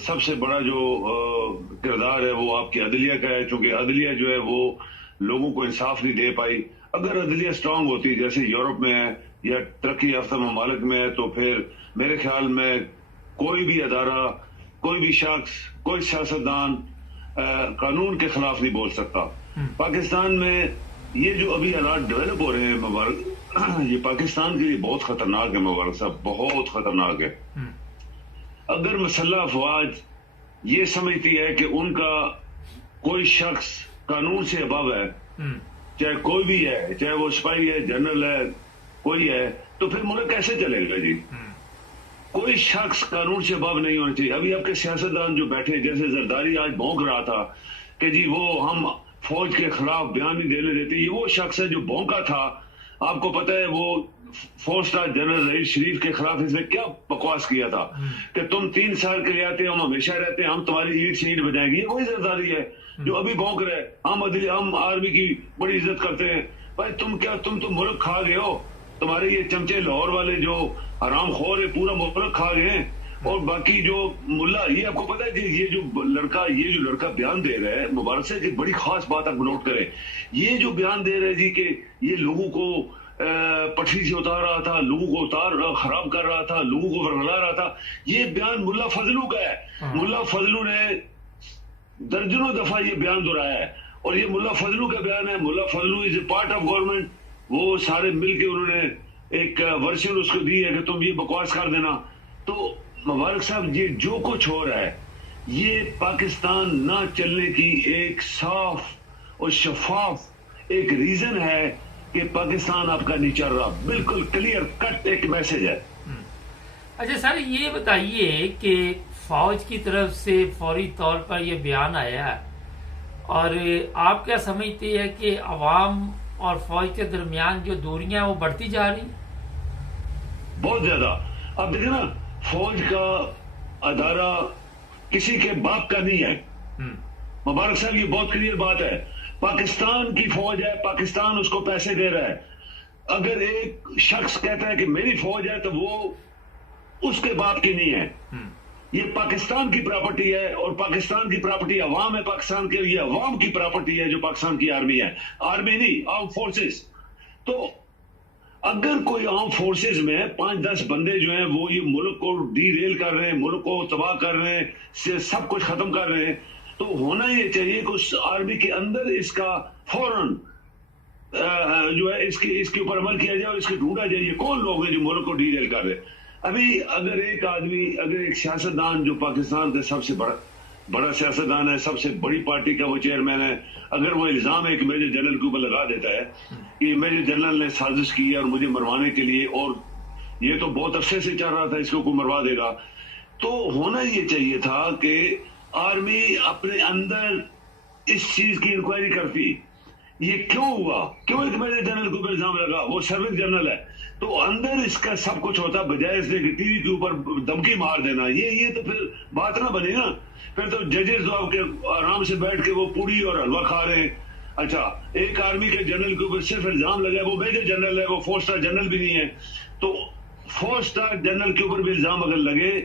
سب سے بڑا جو کردار ہے وہ آپ کی عدلیہ کا ہے، چونکہ عدلیہ جو ہے وہ لوگوں کو انصاف نہیں دے پائی۔ اگر عدلیہ سٹرونگ ہوتی جیسے یورپ میں ہے یا ترقی یافتہ ممالک میں ہے تو پھر میرے خیال میں کوئی بھی ادارہ، کوئی بھی شخص، کوئی سیاستدان قانون کے خلاف نہیں بول سکتا۔ پاکستان میں یہ جو ابھی حالات ڈیولپ ہو رہے ہیں مبارک، یہ پاکستان کے لیے بہت خطرناک ہے مبارک صاحب، بہت خطرناک ہے۔ اگر مسلح افواج یہ سمجھتی ہے کہ ان کا کوئی شخص قانون سے ابو ہے، چاہے کوئی بھی ہے، چاہے وہ سپاہی ہے، جنرل ہے، کوئی ہے، تو پھر ملک کیسے چلے گا جی؟ کوئی شخص قانون سے ابو نہیں ہونا چاہیے۔ ابھی آپ کے سیاستدان جو بیٹھے، جیسے زرداری آج بھونک رہا تھا کہ جی وہ ہم فوج کے خلاف بیان نہیں دینے دیتے، یہ وہ شخص ہے جو بھونکا تھا۔ آپ کو پتہ ہے وہ 4 اسٹار جنرل رئیس شریف کے خلاف اس نے کیا بکواس کیا تھا کہ تم 3 سال کے لیے آتے ہم ہمیشہ رہتے ہیں، ہم تمہاری اینٹ سے اینٹ بجائیں گے۔ یہ وہی زرداری ہے جو ابھی بھونک رہے، ہم آرمی کی بڑی عزت کرتے ہیں۔ بھائی تم تو ملک کھا گئے ہو، تمہارے یہ چمچے لاہور والے جو حرام خور ہے پورا ملک کھا گئے ہیں۔ اور باقی جو ملا، یہ آپ کو پتا ہے کہ یہ جو لڑکا بیان دے رہا ہے، مبارک سے ایک بڑی خاص بات آپ نوٹ کریں، یہ جو بیان دے رہے جی کہ یہ لوگوں کو پٹری سے اتار رہا تھا، لوگوں کو خراب کر رہا تھا، لوگوں کو ورگلا رہا تھا، یہ بیان ملا فضلو کا ہے۔ ملا فضلو نے درجنوں دفعہ یہ بیان دہرایا ہے، اور یہ ملا فضلو کا بیان ہے۔ ملا فضلو از اے پارٹ آف گورنمنٹ، وہ سارے مل کے انہوں نے ایک ورشن اس کو دی ہے کہ تم یہ بکواس کر دینا۔ تو مبارک صاحب یہ جو کچھ ہو رہا ہے یہ پاکستان نہ چلنے کی ایک صاف اور شفاف ایک ریزن ہے کہ پاکستان آپ کا نہیں چل رہا، بالکل کلیئر کٹ ایک میسج ہے۔ اچھا سر، یہ بتائیے کہ فوج کی طرف سے فوری طور پر یہ بیان آیا ہے، اور آپ کیا سمجھتے ہیں کہ عوام اور فوج کے درمیان جو دوریاں وہ بڑھتی جا رہی ہیں؟ بہت زیادہ۔ اب دیکھیں نا، فوج کا ادارہ کسی کے باپ کا نہیں ہے مبارک صاحب، یہ بہت کلیئر بات ہے۔ پاکستان کی فوج ہے، پاکستان اس کو پیسے دے رہا ہے۔ اگر ایک شخص کہتا ہے کہ میری فوج ہے تو وہ اس کے باپ کی نہیں ہے. یہ پاکستان کی پراپرٹی ہے اور پاکستان کی پراپرٹی عوام ہے. پاکستان کے یہ عوام کی پراپرٹی ہے جو پاکستان کی آرمی ہے. آرمی نہیں، آرم فورسز. تو اگر کوئی آرم فورسز میں 5-10 بندے جو ہیں وہ یہ ملک کو ڈی ریل کر رہے ہیں، ملک کو تباہ کر رہے ہیں، سب کچھ ختم کر رہے ہیں، تو ہونا یہ چاہیے کہ اس آرمی کے اندر اس کا فوراً جو ہے اس کے اوپر عمل کیا جائے اور اس کے ڈھونڈا جائے یہ کون لوگ ہیں جو ملک کو ڈی ریل کر رہے ہیں. ابھی اگر ایک آدمی، اگر ایک سیاستدان جو پاکستان کا سب سے بڑا سیاستدان ہے، سب سے بڑی پارٹی کا وہ چیئرمین ہے، اگر وہ الزام ایک میجر جنرل کے اوپر لگا دیتا ہے کہ میجر جنرل نے سازش کی اور مجھے مروانے کے لیے، اور یہ تو بہت عرصے سے چل رہا تھا اس کو کوئی مروا دے گا، تو ہونا یہ چاہیے تھا کہ آرمی اپنے اندر اس چیز کی انکوائری کرتی. یہ کیوں ہوا، کیوں ایک میجر جنرل کے اوپر الزام لگا، وہ سروس جنرل ہے، تو اندر اس کا سب کچھ ہوتا بجائے اس نے کہ ٹی وی کے اوپر دھمکی مار دینا. یہ تو پھر بات نہ بنے نا. پھر تو ججز تو آپ کے آرام سے بیٹھ کے وہ پوڑی اور حلوہ کھا رہے ہیں. اچھا، ایک آرمی کے جنرل کے اوپر صرف الزام لگا ہے، وہ میجر جنرل ہے، وہ 4 اسٹار جنرل بھی نہیں ہے. تو 4 اسٹار جنرل کے اوپر بھی الزام اگر لگے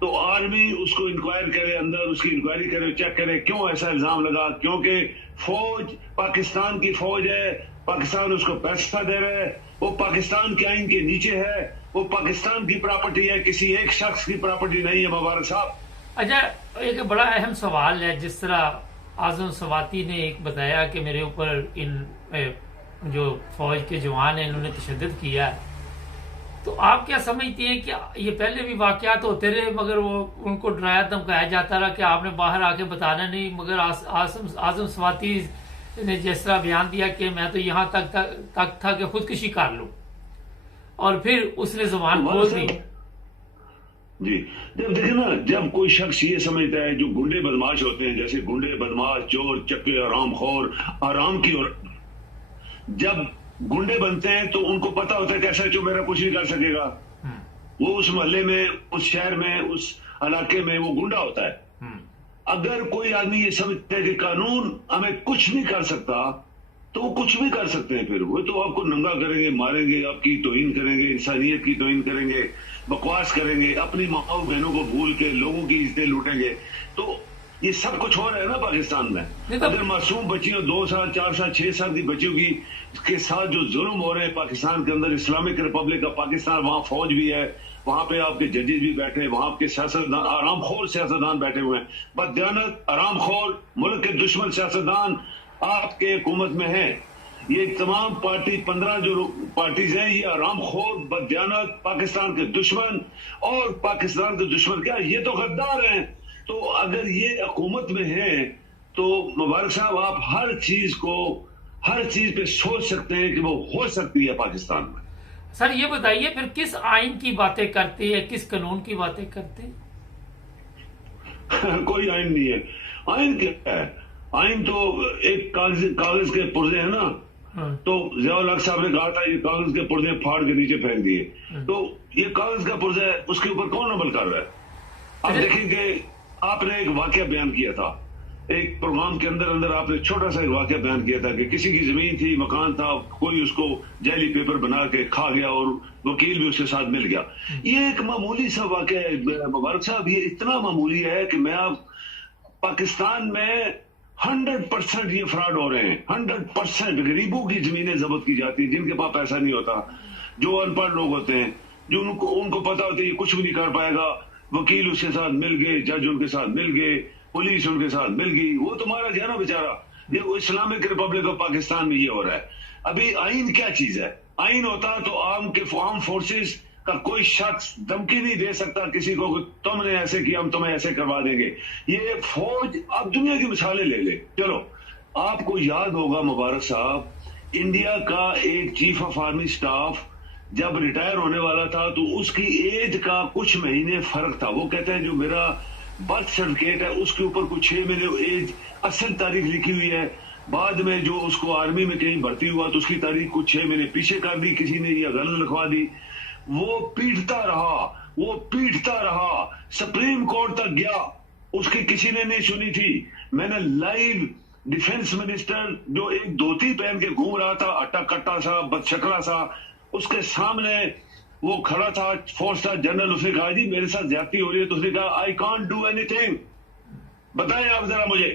تو آرمی اس کو انکوائر کرے، اندر اس کی انکوائری کرے، چیک کرے کیوں ایسا الزام لگا. کیونکہ فوج پاکستان کی فوج ہے، پاکستان اس کو پیسہ دے رہا ہے، وہ پاکستان کے آئین کے نیچے ہے، وہ پاکستان کی پراپرٹی ہے، کسی ایک شخص کی پراپرٹی نہیں ہے. مبارک صاحب، اچھا، ایک بڑا اہم سوال ہے. جس طرح اعظم سواتی نے ایک بتایا کہ میرے اوپر ان جو فوج کے جوان ہیں انہوں نے تشدد کیا ہے، تو آپ کیا سمجھتی ہیں کہ یہ پہلے بھی واقعات ہوتے رہے مگر وہ ان کو ڈرایا دھمکایا جاتا رہا کہ آپ نے باہر آ کے بتانا نہیں، مگر اعظم سواتی نے جس طرح بیان دیا کہ میں تو یہاں تک تھا کہ خودکشی کر لوں، اور پھر اس نے زبان کھول دی. جی، جب دیکھیں نا، جب کوئی شخص یہ سمجھتا ہے، جو گنڈے بدماش ہوتے ہیں، جیسے گنڈے بدماش چور چکے آرام خور، آرام کی، اور جب گنڈے بنتے ہیں تو ان کو پتا ہوتا ہے کہ ایسا جو میرا کچھ نہیں کر سکے گا. وہ اس محلے میں، اس شہر میں، اس علاقے میں وہ گنڈا ہوتا ہے. اگر کوئی آدمی یہ سمجھتا ہے کہ قانون ہمیں کچھ نہیں کر سکتا تو وہ کچھ بھی کر سکتے ہیں. پھر وہ تو آپ کو ننگا کریں گے، ماریں گے، آپ کی توہین کریں گے، انسانیت کی توہین کریں گے، بکواس کریں گے، اپنی ماں بہنوں کو بھول کے لوگوں کی عزتیں لوٹیں گے. تو یہ سب کچھ ہو رہا ہے نا پاکستان میں. اگر معصوم بچیوں، 2 سال 4 سال 6 سال کی بچیوں کی کے ساتھ جو ظلم ہو رہے ہیں پاکستان کے اندر، اسلامک ریپبلک آف پاکستان، وہاں فوج بھی ہے، وہاں پہ آپ کے ججز بھی بیٹھے ہیں، وہاں آپ کے سیاستدان، آرام خور سیاستدان بیٹھے ہوئے ہیں، بددیانت آرام خور ملک کے دشمن سیاستدان آپ کے حکومت میں ہیں. یہ تمام پارٹی 15 جو پارٹیز ہیں، یہ آرام خور بددیانت پاکستان کے دشمن، اور پاکستان کے دشمن کیا، یہ تو غدار ہیں. تو اگر یہ حکومت میں ہیں تو مبارک صاحب، آپ ہر چیز پہ سوچ سکتے ہیں کہ وہ ہو سکتی ہے پاکستان میں. سر یہ بتائیے پھر کس آئین کی باتیں کرتے ہیں، کس قانون کی باتیں کرتے ہیں؟ کوئی آئین نہیں ہے. آئین کیا ہے؟ آئین تو ایک کاغذ کے پرزے ہیں نا. تو ضیاء الحق صاحب نے کہا تھا یہ کاغذ کے پرزے پھاڑ کے نیچے پھینک دیے. تو یہ کاغذ کا پرزہ ہے، اس کے اوپر کون عمل کر رہا ہے؟ آپ دیکھیں کہ آپ نے ایک واقعہ بیان کیا تھا ایک پروگرام کے اندر آپ نے چھوٹا سا ایک واقعہ بیان کیا تھا کہ کسی کی زمین تھی، مکان تھا، کوئی اس کو جعلی پیپر بنا کے کھا گیا اور وکیل بھی اس کے ساتھ مل گیا. یہ ایک معمولی سا واقعہ ہے مبارک صاحب. یہ اتنا معمولی ہے کہ میں پاکستان میں 100% یہ فراڈ ہو رہے ہیں. 100% غریبوں کی زمینیں ضبط کی جاتی ہیں، جن کے پاس پیسہ نہیں ہوتا، جو ان پڑھ لوگ ہوتے ہیں، جو ان کو پتا ہوتا ہے یہ کچھ بھی نہیں کر پائے گا. وکیل اس کے ساتھ مل گئے، جج ان کے ساتھ مل گئے، پولیس ان کے ساتھ مل گئی، وہ تو مارا گیا نا بیچارہ. یہ اسلامک ریپبلک آف پاکستان میں یہ ہو رہا ہے. ابھی آئین کیا چیز ہے؟ آئین ہوتا تو عام فورسز کا کوئی شخص دھمکی نہیں دے سکتا کسی کو کہ تم نے ایسے کیا، ہم تمہیں ایسے کروا دیں گے. یہ فوج، آپ دنیا کی مثالیں لے لیں. چلو، آپ کو یاد ہوگا مبارک صاحب، انڈیا کا ایک چیف آف آرمی سٹاف جب ریٹائر ہونے والا تھا تو اس کی ایج کا کچھ مہینے فرق تھا. وہ کہتے ہیں جو میرا برتھ سرٹیفکیٹ ہے اس کے اوپر کچھ 6 مہینے ایج اصل تاریخ لکھی ہوئی ہے، بعد میں جو اس کو آرمی میں کہیں بھرتی ہوا تو اس کی تاریخ کچھ 6 مہینے پیچھے کر دی کسی نے، یا غلط لکھوا دی. وہ پیٹتا رہا سپریم کورٹ تک گیا، اس کی کسی نے نہیں سنی تھی. میں نے لائیو डिफेंस मिनिस्टर जो एक धोती पहन के घूम रहा था, अट्टा कट्टा सा, बदशकला सा, उसके सामने वो खड़ा था, 4 स्टार जनरल, उसने कहा जी मेरे साथ ज्यादती हो रही है, तो उसने कहा आई कांट डू एनीथिंग। बताएं आप जरा मुझे,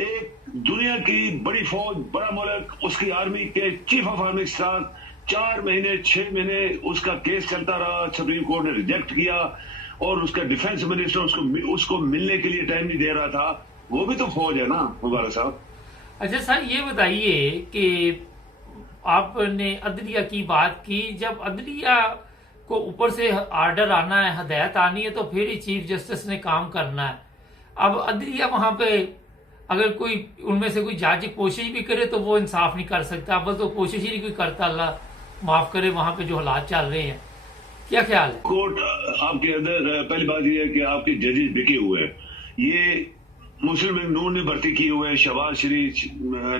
एक दुनिया की बड़ी फौज, बड़ा मुल्क, उसकी आर्मी के चीफ ऑफ आर्मी स्टाफ 4 महीने 6 महीने उसका केस चलता रहा, सुप्रीम कोर्ट ने रिजेक्ट किया, और उसका डिफेंस मिनिस्टर उसको मिलने के लिए टाइम नहीं दे रहा था। वो भी तो फौज है ना मुबारक साहब। अच्छा सर, ये बताइए कि आपने अदलिया की बात की, जब अदलिया को ऊपर से आर्डर आना है, हदायत आनी है, तो फिर ही चीफ जस्टिस ने काम करना है। अब अदलिया वहां पे अगर कोई उनमें से कोई जज कोशिश भी करे तो वो इंसाफ नहीं कर सकता, बस वो कोशिश ही नहीं कोई करता। अल्लाह माफ करे वहां पे जो हालात चल रहे हैं, क्या ख्याल है? कोर्ट आपके अंदर, पहली बात यह है कि आपके जजेस बिके हुए हैं। ये मुस्लिम लीग नून ने भर्ती किए हुए हैं, शहबाज शरीफ,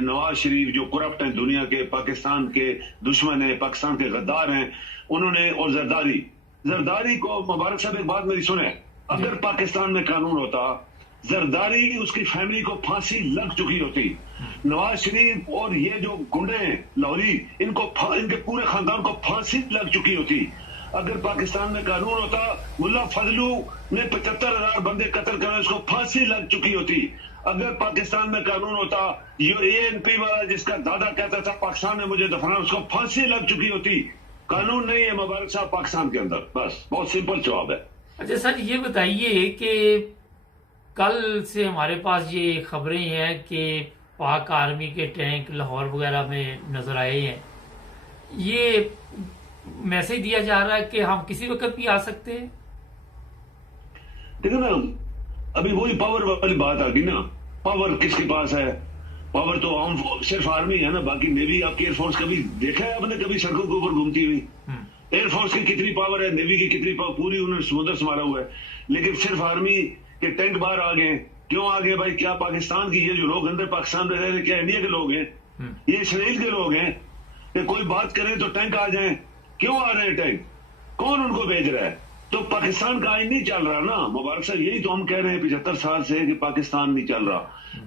नवाज शरीफ, जो करप्ट हैं, दुनिया के, पाकिस्तान के दुश्मन हैं, पाकिस्तान के गद्दार हैं, उन्होंने, और जरदारी को, मुबारक साहब एक बात मेरी सुने, अगर पाकिस्तान में कानून होता, जरदारी उसकी फैमिली को फांसी लग चुकी होती। नवाज शरीफ और ये जो गुंडे हैं लाहौरी, इनके पूरे खानदान को फांसी लग चुकी होती। अगर पाकिस्तान में कानून होता, मुल्ला फजलू ने 75,000 बंदे कत्ल करे, उसको फांसी लग चुकी होती। अगर पाकिस्तान में कानून होता, ये ANP वाला जिसका दादा कहता था पाकिस्तान में मुझे दफनाना, उसको फांसी लग चुकी होती। कानून नहीं है मुबारक साहब पाकिस्तान के अंदर, बस बहुत सिंपल जवाब है। अच्छा सर, ये बताइए कि कल से हमारे पास ये खबरें हैं कि पाक आर्मी के टैंक लाहौर वगैरह में नजर आए हैं। ये मैसेज दिया जा रहा है कि हम किसी वक्त भी आ सकते हैं। देखो ना, अभी वही पावर वाली बात आ गई ना, पावर किसके पास है? पावर तो सिर्फ आर्मी है ना, बाकी नेवी, आपकी एयरफोर्स कभी देखा है आपने कभी सड़कों के ऊपर घूमती हुई? एयरफोर्स की कितनी पावर है, नेवी की कितनी पावर, पूरी उन्होंने समुद्र संभाला हुआ है। लेकिन सिर्फ आर्मी के टैंक बाहर आ गए। क्यों आ गए भाई? क्या पाकिस्तान की ये जो लोग अंदर पाकिस्तान में रह रहे, क्या इंडिया के लोग हैं? ये इसराइल के लोग हैं कि कोई बात करें तो टैंक आ जाएं? क्यों आ रहे हैं टैंक? कौन उनको भेज रहा है? तो पाकिस्तान का आइन नहीं चल रहा ना मुबारक साहब। यही तो हम कह रहे हैं 75 साल से कि पाकिस्तान नहीं चल रहा।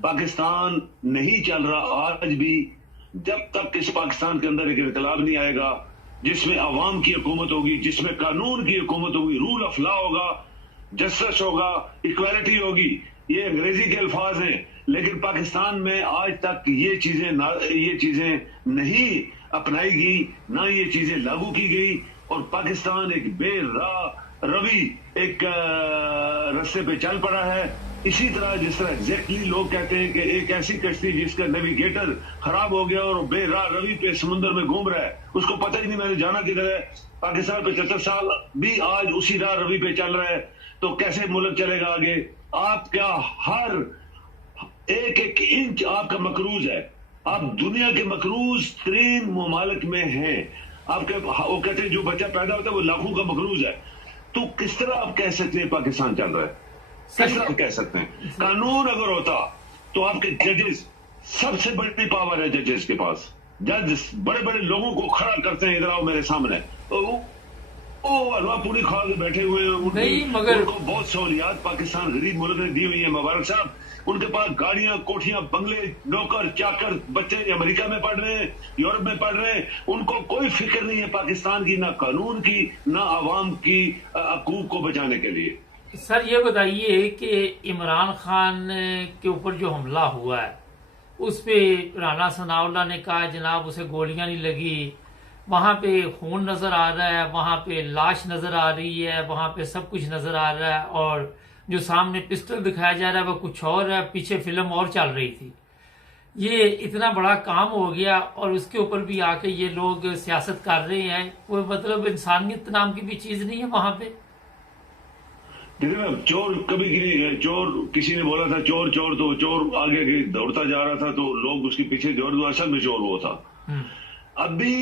पाकिस्तान नहीं चल रहा आज भी, जब तक इस पाकिस्तान के अंदर एक इनकलाब नहीं आएगा, जिसमें अवाम की हुकूमत होगी, जिसमें कानून की हुकूमत होगी, रूल ऑफ लॉ होगा, जस्टिस होगा, इक्वालिटी होगी। ये अंग्रेजी के अल्फाज हैं, लेकिन पाकिस्तान में आज तक ये चीजें नहीं अपनाई गई, ना ये चीजें लागू की गई, और पाकिस्तान एक बेराह रवि एक रास्ते पे चल पड़ा है। इसी तरह जिस तरह एग्जैक्टली लोग कहते हैं कि एक ऐसी कश्ती जिसका नेविगेटर खराब हो गया और बेराह रवि पे समुद्र में घूम रहा है, उसको पता ही नहीं मैंने जाना किधर है। पाकिस्तान 75 साल भी आज उसी राह रवि पे चल रहा है, तो कैसे मुल्क चलेगा आगे? आपका हर एक इंच आपका मकरूज है। आप दुनिया के मकरूज 3 ममालिक में हैं। आपके, वो कहते हैं जो बच्चा पैदा होता है वो लाखों का मकरूज है। तो किस तरह आप कह सकते हैं पाकिस्तान चल रहा है? किस तरह आप कह सकते हैं? कानून अगर होता तो आपके जजेस, सबसे बड़ी पावर है जजेस के पास। जज बड़े बड़े लोगों को खड़ा करते हैं, इधर आओ मेरे सामने, तो वो हलवा पूरी खा के बैठे हुए हैं। नहीं, मगर उनको बहुत सहूलियात पाकिस्तान गरीब मुल्क ने दी हुई है मुबारक साहब। उनके पास गाड़ियां, कोठियां, बंगले, नौकर चाकर, बच्चे अमेरिका में पढ़ रहे हैं, यूरोप में पढ़ रहे हैं। उनको कोई फिक्र नहीं है पाकिस्तान की, ना कानून की, ना आवाम की हकूक को बचाने के लिए। सर ये बताइए कि इमरान खान के ऊपर जो हमला हुआ है उस पे राना सनाउल्लाह ने कहा जनाब उसे गोलियां नहीं लगी, वहां पे खून नजर आ रहा है, वहां पे लाश नजर आ रही है, वहां पे सब कुछ नजर आ रहा है, और जो सामने पिस्टल दिखाया जा रहा है वो कुछ और है, पीछे फिल्म और चल रही थी। ये इतना बड़ा काम हो गया और उसके ऊपर भी आके ये लोग सियासत कर रहे हैं। कोई मतलब इंसानियत नाम की भी चीज नहीं है वहां पे। देखिए ना, चोर कभी चोर, किसी ने बोला था चोर चोर, तो चोर आगे दौड़ता जा रहा था तो लोग उसके पीछे दौड़ दो, असल में चोर वो था। अभी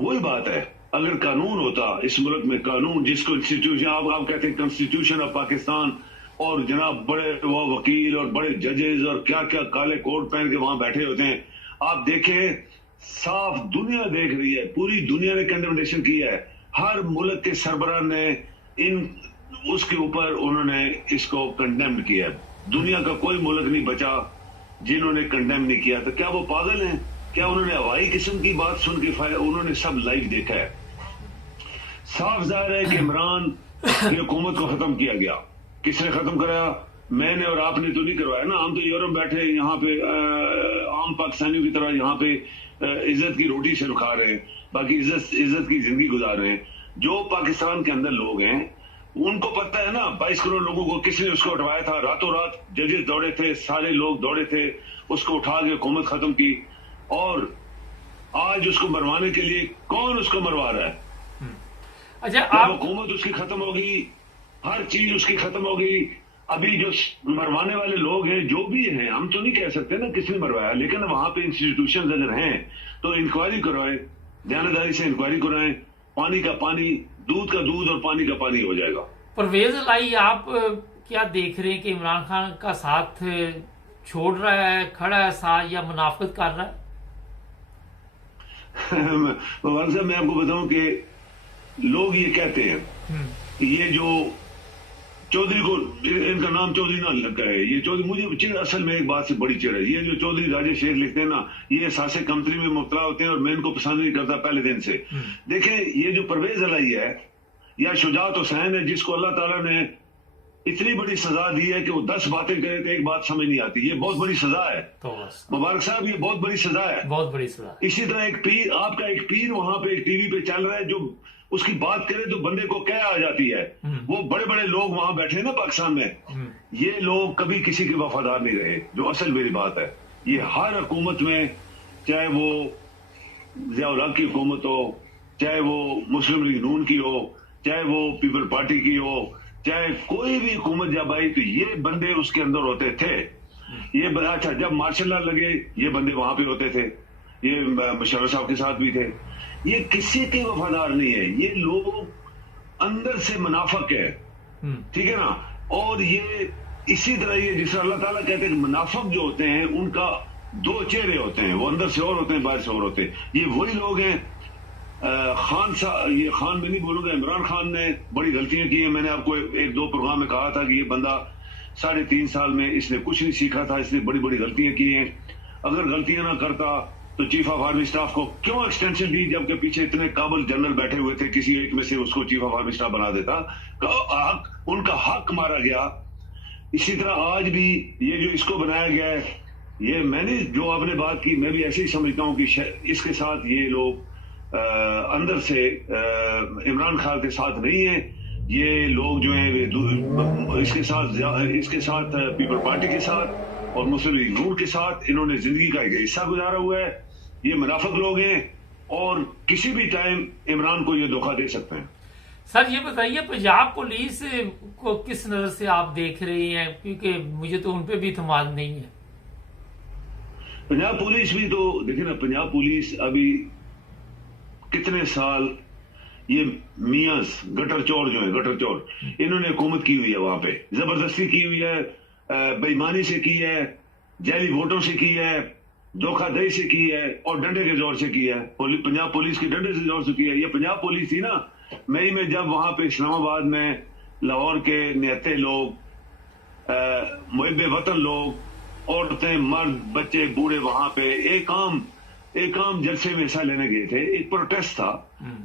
वही बात है, अगर कानून होता इस मुल्क में, कानून जिसको इंस्टीट्यूशन आप कहते हैं कॉन्स्टिट्यूशन ऑफ पाकिस्तान, और जनाब बड़े वो वकील और बड़े जजेस और क्या क्या काले कोट पहन के वहां बैठे होते हैं। आप देखें, साफ दुनिया देख रही है, पूरी दुनिया ने कंडेमनेशन किया है। हर मुल्क के सरबराह ने उसके ऊपर उन्होंने इसको कंडेम्ड किया है। दुनिया का कोई मुल्क नहीं बचा जिन्होंने कंडेम नहीं किया, तो क्या वो पागल हैं? क्या उन्होंने हवाई किस्म की बात सुन के उन्होंने सब लाइव देखा है? साफ जाहिर है कि इमरान की हुकूमत को खत्म किया गया। किसने खत्म कराया? मैंने और आपने तो नहीं करवाया ना। हम तो यूरोप बैठे यहाँ पे आम पाकिस्तानियों की तरह यहाँ पे इज्जत की रोटी से खा रहे हैं, बाकी इज्जत की जिंदगी गुजार रहे हैं। जो पाकिस्तान के अंदर लोग हैं उनको पता है ना 22 करोड़ लोगों को किसने उसको उठवाया था। रातों रात जजेस दौड़े थे, सारे लोग दौड़े थे, उसको उठा के हुकूमत खत्म की। और आज उसको मरवाने के लिए कौन उसको मरवा रहा है? अच्छा, जब हुकूमत उसकी खत्म होगी, हर चीज उसकी खत्म होगी, अभी जो मरवाने वाले लोग हैं जो भी हैं, हम तो नहीं कह सकते ना किसने मरवाया, लेकिन वहां पे इंस्टीट्यूशन अगर हैं तो इंक्वायरी करवाएं, ध्यानदारी से इंक्वायरी कराएं। पानी का पानी, दूध का दूध और पानी का पानी हो जाएगा। परवेज इलाही, आप क्या देख रहे हैं कि इमरान खान का साथ छोड़ रहा है, खड़ा है साथ, या मुनाफिक कर रहा है? मुबारक साहब, मैं आपको बताऊं कि लोग ये कहते हैं कि ये जो चौधरी को, इनका नाम चौधरी ना लगा है, ये चौधरी, मुझे चिड़ असल में एक बात से बड़ी चिड़ है। ये जो चौधरी राजेश शेख लिखते हैं ना, ये सासे कमतरी में मुब्तला होते हैं और मैं इनको पसंद नहीं करता पहले दिन से। देखें, ये जो परवेज इलाही है या शुजात हुसैन है, जिसको अल्लाह ताला ने इतनी बड़ी सजा दी है कि वो 10 बातें करे तो एक बात समझ नहीं आती, ये बहुत बड़ी सजा है। मुबारक साहब, ये बहुत बड़ी सजा है, बहुत बड़ी सजा। इसी तरह एक पीर, आपका एक पीर वहां पे एक टीवी पे चल रहा है, जो उसकी बात करे तो बंदे को क्या आ जाती है। वो बड़े बड़े लोग वहां बैठे हैं ना पाकिस्तान में, ये लोग कभी किसी के वफादार नहीं रहे, जो असल मेरी बात है। ये हर हुकूमत में, चाहे वो ज़िया-उल हक की हुकूमत हो, चाहे वो मुस्लिम लीग नून की हो, चाहे वो पीपल पार्टी की हो, चाहे कोई भी हुकूमत जब आई तो ये बंदे उसके अंदर होते थे। ये अच्छा, जब मार्शल लॉ लगे ये बंदे वहां पे होते थे, ये मुशर्रफ साहब के साथ भी थे। ये किसी के वफादार नहीं है, ये लोग अंदर से मुनाफिक है, ठीक है ना। और ये इसी तरह ये जिस अल्लाह ताला कहते हैं कि मुनाफिक जो होते हैं उनका 2 चेहरे होते हैं, वो अंदर से और होते हैं, बाहर से और होते हैं। ये वही लोग हैं। खान साहब, ये खान में नहीं बोलूंगा, इमरान खान ने बड़ी गलतियां की हैं। मैंने आपको 1-2 प्रोग्राम में कहा था कि ये बंदा 3.5 साल में इसने कुछ नहीं सीखा था, इसने बड़ी बड़ी गलतियां की हैं। अगर गलतियां ना करता तो चीफ ऑफ आर्मी स्टाफ को क्यों एक्सटेंशन दी, जबकि पीछे इतने काबिल जनरल बैठे हुए थे, किसी एक में से उसको चीफ ऑफ आर्मी स्टाफ बना देता। उनका हक मारा गया। इसी तरह आज भी ये जो इसको बनाया गया है, ये मैंने जो आपने बात की, मैं भी ऐसे ही समझता हूँ कि इसके साथ ये लोग अंदर से इमरान खान के साथ नहीं है। ये लोग जो हैं इसके साथ पीपल पार्टी के साथ और मुस्लिम लीग नून के साथ इन्होंने जिंदगी का एक हिस्सा गुजारा हुआ है। ये मुनाफिक लोग हैं और किसी भी टाइम इमरान को ये धोखा दे सकते हैं। सर, ये बताइए पंजाब पुलिस को किस नजर से आप देख रहे हैं, क्योंकि मुझे तो उन पे भी इत्मीनान नहीं है। पंजाब पुलिस भी तो देखिए ना, पंजाब पुलिस अभी कितने साल ये मियास गटर चोर जो है, गटर चोर, इन्होंने हुकूमत की हुई है, वहां पे जबरदस्ती की हुई है, बेईमानी से की है, जाली वोटों से की है, धोखाधड़ी से की है और डंडे के जोर से की है। पंजाब पुलिस की डंडे से जोर से की है। ये पंजाब पुलिस थी ना, मई में जब वहां पे इस्लामाबाद में लाहौर के निहत्ते लोग, मुहिब्बे वतन लोग, औरतें, मर्द, बच्चे, बूढ़े वहां पे एक आम जलसे में हिस्सा लेने गए थे। एक प्रोटेस्ट था।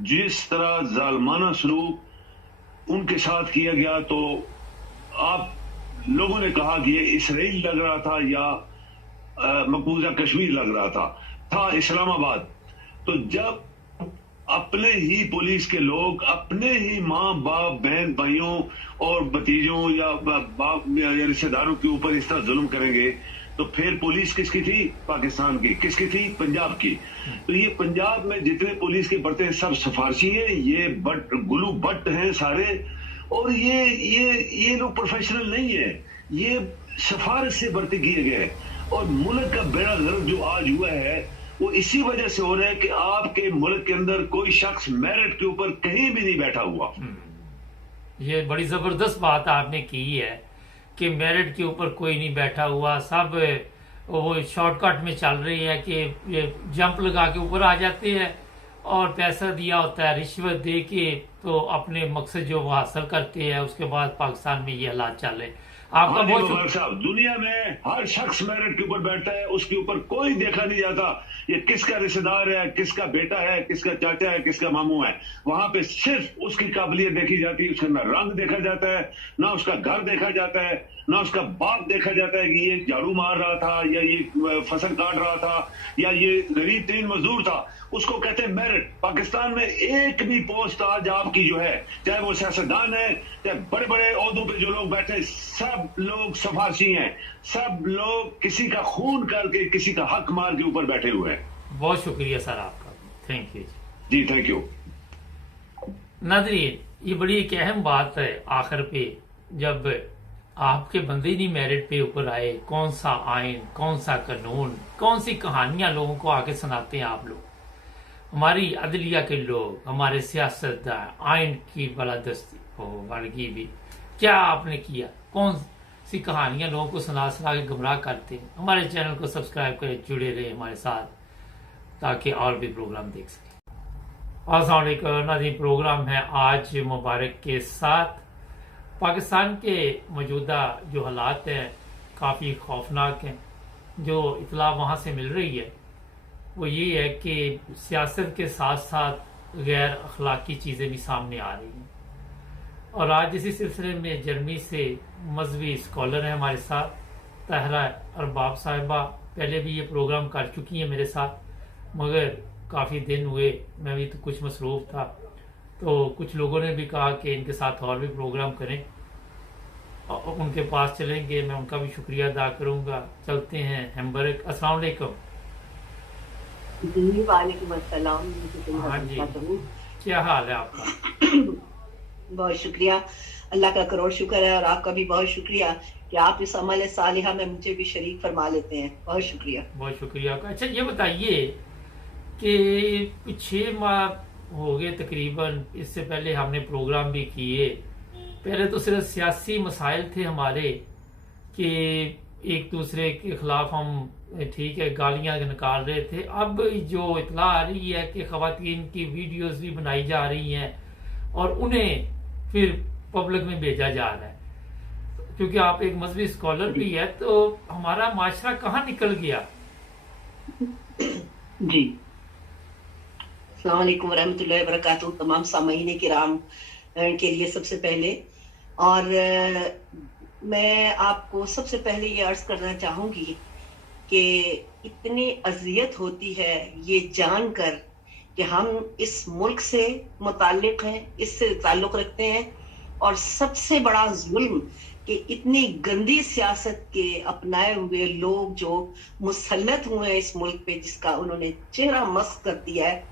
जिस तरह जालमाना सलूक उनके साथ किया गया, तो आप लोगों ने कहा कि ये इसराइल लग रहा था या मकबूजा कश्मीर लग रहा था इस्लामाबाद। तो जब अपने ही पुलिस के लोग अपने ही माँ बाप, बहन भाइयों और भतीजों या बाप या रिश्तेदारों के ऊपर इस तरह जुल्म करेंगे, तो फिर पुलिस किसकी थी? पाकिस्तान की। किसकी थी? पंजाब की। तो ये पंजाब में जितने पुलिस के बढ़ते हैं सब सिफारशी हैं, ये गुलू बट हैं सारे। और ये लोग प्रोफेशनल नहीं है, ये सिफारिश से भर्ती किए गए। और मुल्क का बेड़ा गर्क जो आज हुआ है वो इसी वजह से हो रहा है कि आपके मुल्क के अंदर कोई शख्स मेरिट के ऊपर कहीं भी नहीं बैठा हुआ। ये बड़ी जबरदस्त बात आपने की है कि मेरिट के ऊपर कोई नहीं बैठा हुआ, सब वो शॉर्टकट में चल रही है कि ये जंप लगा के ऊपर आ जाते हैं और पैसा दिया होता है, रिश्वत दे के तो अपने मकसद जो वो हासिल करते हैं। उसके बाद पाकिस्तान में ये हालात चल रहे। आपका हाँ जी बहुत मुबारक साहब, दुनिया में हर शख्स मेरिट के ऊपर बैठता है, उसके ऊपर कोई देखा नहीं जाता ये किसका रिश्तेदार है, किसका बेटा है, किसका चाचा है, किसका मामू है। वहां पे सिर्फ उसकी काबिलियत देखी जाती है, उसका ना रंग देखा जाता है, ना उसका घर देखा जाता है, ना उसका बाप देखा जाता है कि ये झाड़ू मार रहा था या ये फसल काट रहा था या ये गरीब तरीन मजदूर था। उसको कहते हैं मेरिट। पाकिस्तान में एक भी पोस्ट आज आपकी जो है, चाहे वो सियासतदान है, चाहे बड़े बड़े ओहदों पे जो लोग बैठे, सब लोग सफासी हैं, सब लोग किसी का खून करके किसी का हक मार के ऊपर बैठे हुए हैं। बहुत शुक्रिया सर आपका, thank you ji thank you. नाज़रीन, ये बड़ी एक अहम बात है आखिर पे, जब आपके बंदे नहीं मेरिट पे ऊपर आए, कौन सा आइन, कौन सा कानून, कौन सी कहानियां लोगों को आके सुनाते हैं आप लोग। हमारी अदलिया के लोग, हमारे सियासतदान, आइन की बलादस्ती हो वर्गी भी, क्या आपने किया, कौन सी कहानियां लोगों को सुना सुना के गुमराह करते हैं। हमारे चैनल को सब्सक्राइब करें, जुड़े रहे हमारे साथ, ताकि और भी प्रोग्राम देख सकें। अस्सलाम वालेकुम नाज़रीन, प्रोग्राम है आज मुबारक के साथ। पाकिस्तान के मौजूदा जो हालात हैं काफ़ी खौफनाक हैं। जो इतला वहाँ से मिल रही है वो ये है कि सियासत के साथ साथ गैर अखलाकी चीज़ें भी सामने आ रही हैं। और आज इसी सिलसिले में जर्मनी से मजहबी स्कॉलर हैं हमारे साथ, तहरा अरबाब साहिबा। पहले भी ये प्रोग्राम कर चुकी हैं मेरे साथ, मगर काफ़ी दिन हुए, मैं भी तो कुछ मसरूफ़ था, तो कुछ लोगों ने भी कहा कि इनके साथ और भी प्रोग्राम करें, और उनके पास चलेंगे। मैं उनका भी शुक्रिया अदा करूंगा। चलते हैं हैम्बर्ग। अस्सलाम वालेकुम। जी वालेकुम अस्सलाम। हाँ जी, क्या हाल है आपका? बहुत शुक्रिया, अल्लाह का करोड़ शुक्र है, और आपका भी बहुत शुक्रिया कि आप इस अमल सालिहा में मुझे भी शरीक फरमा लेते हैं। बहुत शुक्रिया। बहुत शुक्रिया आपका। अच्छा ये बताइए कि 6 माह हो गए तकरीबन, इससे पहले हमने प्रोग्राम भी किए। पहले तो सिर्फ सियासी मसाइल थे हमारे कि एक दूसरे के खिलाफ हम ठीक है गालियां निकाल रहे थे। अब जो इतला आ रही है कि खवातीन की वीडियोस भी बनाई जा रही हैं और उन्हें फिर पब्लिक में भेजा जा रहा है। क्योंकि आप एक मजहबी स्कॉलर भी है, तो हमारा माशरा कहाँ निकल गया? जी, अस्सलाम वालेकुम रहमतुल्लाहि व बरकातहू तमाम सामीन किराम के लिए सबसे पहले। और मैं आपको सबसे पहले ये अर्ज करना चाहूंगी कि इतनी अजियत होती है ये जानकर कि हम इस मुल्क से मुताल्लिक हैं, इससे ताल्लुक रखते हैं, और सबसे बड़ा जुल्म कि इतनी गंदी सियासत के अपनाए हुए लोग जो मुसल्लत हुए हैं इस मुल्क पे, जिसका उन्होंने चेहरा मस्क कर दिया है।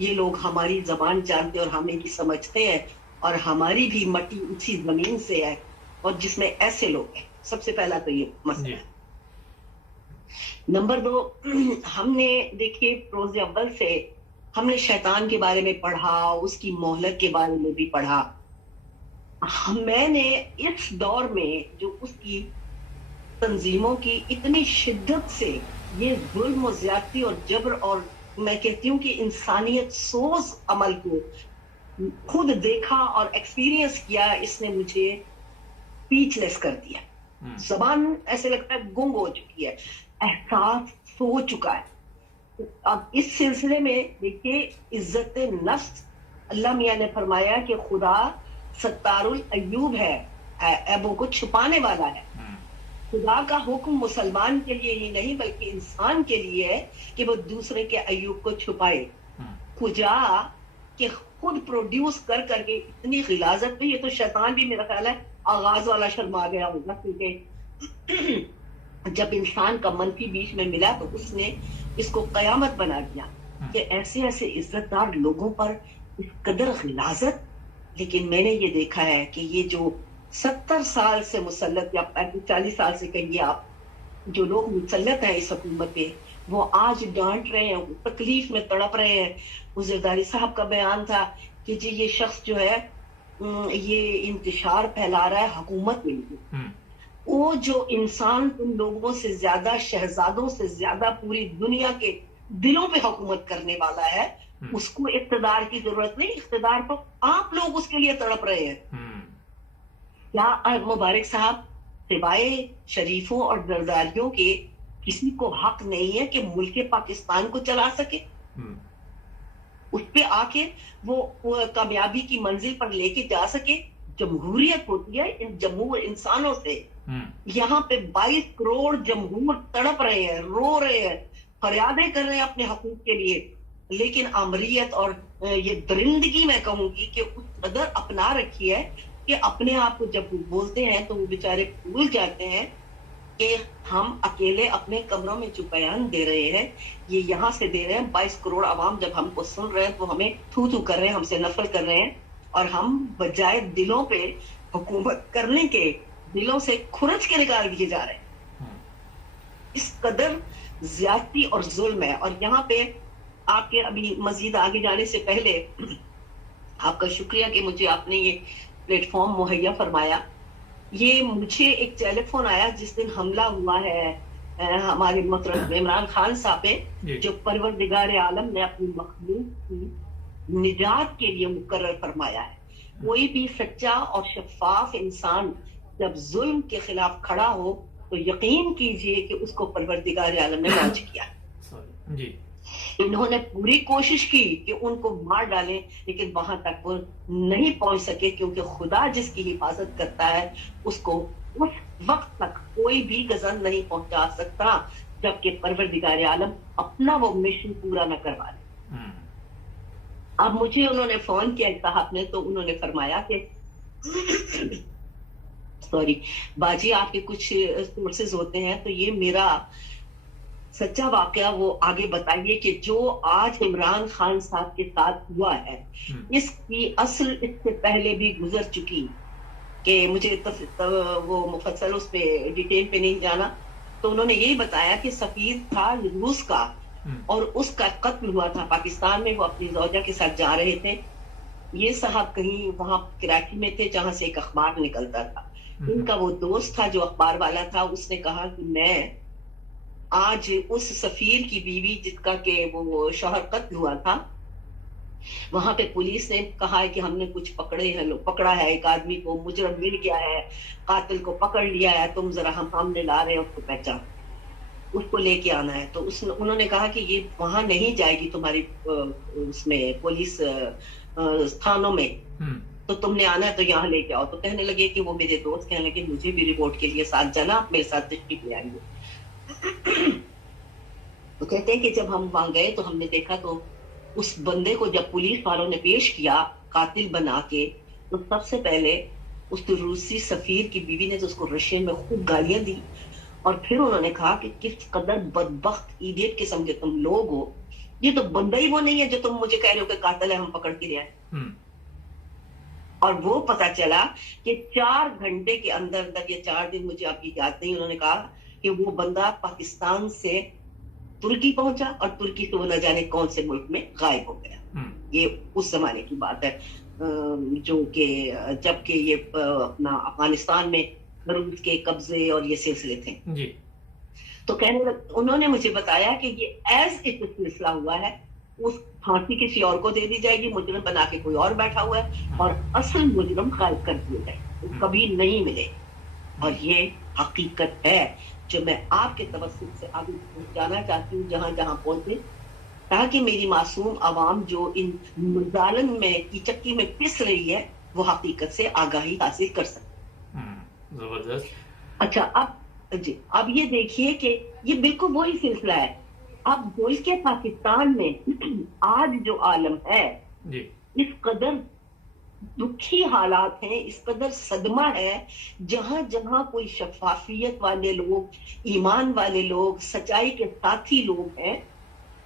ये लोग हमारी जबान जानते और हमें भी समझते हैं, और हमारी भी मट्टी उसी जमीन से है, और जिसमें ऐसे लोग हैं। सबसे पहला तो ये मसला। नंबर 2, हमने देखिए रोज़े अव्वल से हमने शैतान के बारे में पढ़ा, उसकी मोहलत के बारे में भी पढ़ा। मैंने इस दौर में जो उसकी तंजीमों की इतनी शिद्दत से ये जुल्म और ज्यादती और जबर, और मैं कहती हूँ कि इंसानियत सोज अमल को खुद देखा और एक्सपीरियंस किया, इसने मुझे स्पीचलेस कर दिया। जबान ऐसे लगता है गुंग हो चुकी है, एहसास सो चुका है। अब इस सिलसिले में देखिए, इज्जत नफ्स, अल्लाह मियां ने फरमाया कि खुदा सत्तारुल अय्यूब है, ऐबों को छुपाने वाला है। खुदा का हुक्म मुसलमान के लिए ही नहीं बल्कि इंसान के लिए है कि वो दूसरे के अय्यूब को छुपाए। खुदा के खुद प्रोड्यूस कर करके इतनी गिलाजत में, ये तो शैतान भी मेरा ख्याल है आगाज वाला शर्मा गया होगा, क्योंकि जब इंसान का मनफी बीच में मिला तो उसने इसको कयामत बना दिया कि ऐसे ऐसे इज्जतदार लोगों पर इस कदर गिलाजत। लेकिन मैंने ये देखा है कि ये जो 70 साल से मुसल्लत, या 40 साल से कहिए आप, जो लोग मुसल्लत हैं इस हुकूमत पे, वो आज डांट रहे हैं, तकलीफ में तड़प रहे हैं। उज़रदारी साहब का बयान था कि जी ये शख्स जो है ये इंतशार फैला रहा है हुकूमत के लिए। वो जो इंसान तुम लोगों से ज्यादा, शहजादों से ज्यादा पूरी दुनिया के दिलों पे हुकूमत करने वाला है, उसको इख्तिदार की जरूरत नहीं, इख्तिदार तो आप लोग उसके लिए तड़प रहे हैं। क्या मुबारक साहब سوائے شریفوں اور زرداریوں کے کسی کو حق نہیں ہے کہ ملک پاکستان کو چلا سکے، اس پہ آ کے وہ کامیابی کی منزل پر لے کے جا سکے۔ جمہوریت ہوتی ہے ان جمہور انسانوں سے۔ یہاں پہ 22 کروڑ جمہور تڑپ رہے ہیں، رو رہے ہیں، فریادیں کر رہے ہیں اپنے حقوق کے لیے، لیکن آمریت اور یہ درندگی میں کہوں گی کہ اس قدر اپنا رکھی ہے کہ اپنے آپ کو جب بولتے ہیں تو وہ بیچارے بھول جاتے ہیں کہ ہم اکیلے اپنے کمروں میں جو بیان دے رہے ہیں یہ یہاں سے دے رہے ہیں۔ 22 کروڑ عوام جب ہم کو سن رہے ہیں تو ہمیں تھو تھو کر رہے ہیں، ہم سے نفرت کر رہے ہیں، اور ہم بجائے دلوں پہ حکومت کرنے کے دلوں سے کھرچ کے نکال دیے جا رہے ہیں۔ اس قدر زیادتی اور ظلم ہے۔ اور یہاں پہ آپ کے ابھی مزید آگے جانے سے پہلے آپ کا شکریہ کہ مجھے آپ نے یہ پلیٹ فارم مہیا فرمایا۔ یہ مجھے ایک ٹیلی فون آیا جس دن حملہ ہوا ہے ہمارے محترم عمران خان صاحب پہ، جو پروردگار عالم نے اپنی مخلوق کی نجات کے لیے مقرر فرمایا ہے۔ کوئی بھی سچا اور شفاف انسان جب ظلم کے خلاف کھڑا ہو تو یقین کیجئے کہ اس کو پروردگار عالم نے لانچ کیا۔ جی انہوں نے پوری کوشش کی کہ ان کو مار ڈالیں، لیکن وہاں تک وہ نہیں پہنچ سکے، کیونکہ خدا جس کی حفاظت کرتا ہے اس کو اس وقت تک کوئی بھی غزل نہیں پہنچا سکتا جبکہ پروردگار عالم اپنا وہ مشن پورا نہ کروا لے۔ اب مجھے انہوں نے فون کیا صاحب نے، تو انہوں نے فرمایا کہ سوری باجی آپ کے کچھ سورسز ہوتے ہیں تو یہ میرا سچا واقعہ وہ آگے بتائیے کہ جو آج عمران خان صاحب کے ساتھ ہوا ہے اس کی اصل اس سے پہلے بھی گزر چکی، کہ مجھے وہ مفصل اس پہ ڈیٹیل پہ نہیں جانا، تو انہوں نے یہی بتایا کہ سفیر تھا روس کا اور اس کا قتل ہوا تھا پاکستان میں، وہ اپنی زوجہ کے ساتھ جا رہے تھے۔ یہ صاحب کہیں وہاں کراچی میں تھے جہاں سے ایک اخبار نکلتا تھا، ان کا وہ دوست تھا جو اخبار والا تھا، اس نے کہا کہ میں آج اس سفیر کی بیوی جس کا کہ وہ شوہر قتل ہوا تھا، وہاں پہ پولیس نے کہا ہے کہ ہم نے کچھ پکڑا ہے ایک آدمی کو، مجرم مل گیا ہے، قاتل کو پکڑ لیا ہے، تم ذرا ہم سامنے لا رہے ہیں اس کو پہچان، اس کو لے کے آنا ہے۔ تو انہوں نے کہا کہ یہ وہاں نہیں جائے گی تمہاری اس میں پولیس تھانوں میں، تو تم نے آنا ہے تو یہاں لے کے آؤ۔ تو کہنے لگے کہ وہ میرے دوست کہنے لگے مجھے بھی رپورٹ کے لیے ساتھ جانا، آپ میرے ساتھ تشریف لے آئیے۔ تو کہتے ہیں کہ جب ہم وہاں گئے تو ہم نے دیکھا تو اس بندے کو جب پولیس والوں نے پیش کیا قاتل بنا کے، تو سب سے پہلے اس روسی سفیر کی بیوی نے تو اس کو رشین میں خوب گالیاں دی، اور پھر انہوں نے کہا کہ کس قدر بدبخت ایڈیٹ قسم کے تم لوگ ہو، یہ تو بندہ ہی وہ نہیں ہے جو تم مجھے کہہ رہے ہو کہ قاتل ہے، ہم پکڑ کے لے آئے۔ اور وہ پتا چلا کہ 4 گھنٹے کے اندر یہ 4 دن مجھے آپ کی یاد نہیں، انہوں نے کہا کہ وہ بندہ پاکستان سے ترکی پہنچا اور ترکی سے وہ نہ جانے کون سے ملک میں غائب ہو گیا۔ یہ اس زمانے کی بات ہے جو کہ جب کہ یہ اپنا افغانستان میں روس کے قبضے اور یہ سلسلے تھے جی۔ تو انہوں نے مجھے بتایا کہ یہ ایز اٹ سلسلہ ہوا ہے، اس پھانسی کسی اور کو دے دی جائے گی، مجرم بنا کے کوئی اور بیٹھا ہوا ہے، اور اصل مجرم غائب کر دیے جائے، کبھی نہیں ملے۔ اور یہ حقیقت ہے جو میں آپ کے توسط سے آگے پہنچانا چاہتی ہوں جہاں جہاں پہنچے، تاکہ میری معصوم عوام جو ان مظالم میں کی چکی میں پس رہی ہے وہ حقیقت سے آگاہی حاصل کر سکے۔ زبردست۔ اچھا اب یہ دیکھیے کہ یہ بالکل وہی سلسلہ ہے۔ اب ملک پاکستان میں آج جو عالم ہے اس قدر دکھی حالات ہیں، اس قدر صدمہ ہے، جہاں جہاں کوئی شفافیت والے لوگ، ایمان والے لوگ، سچائی کے ساتھی لوگ ہیں،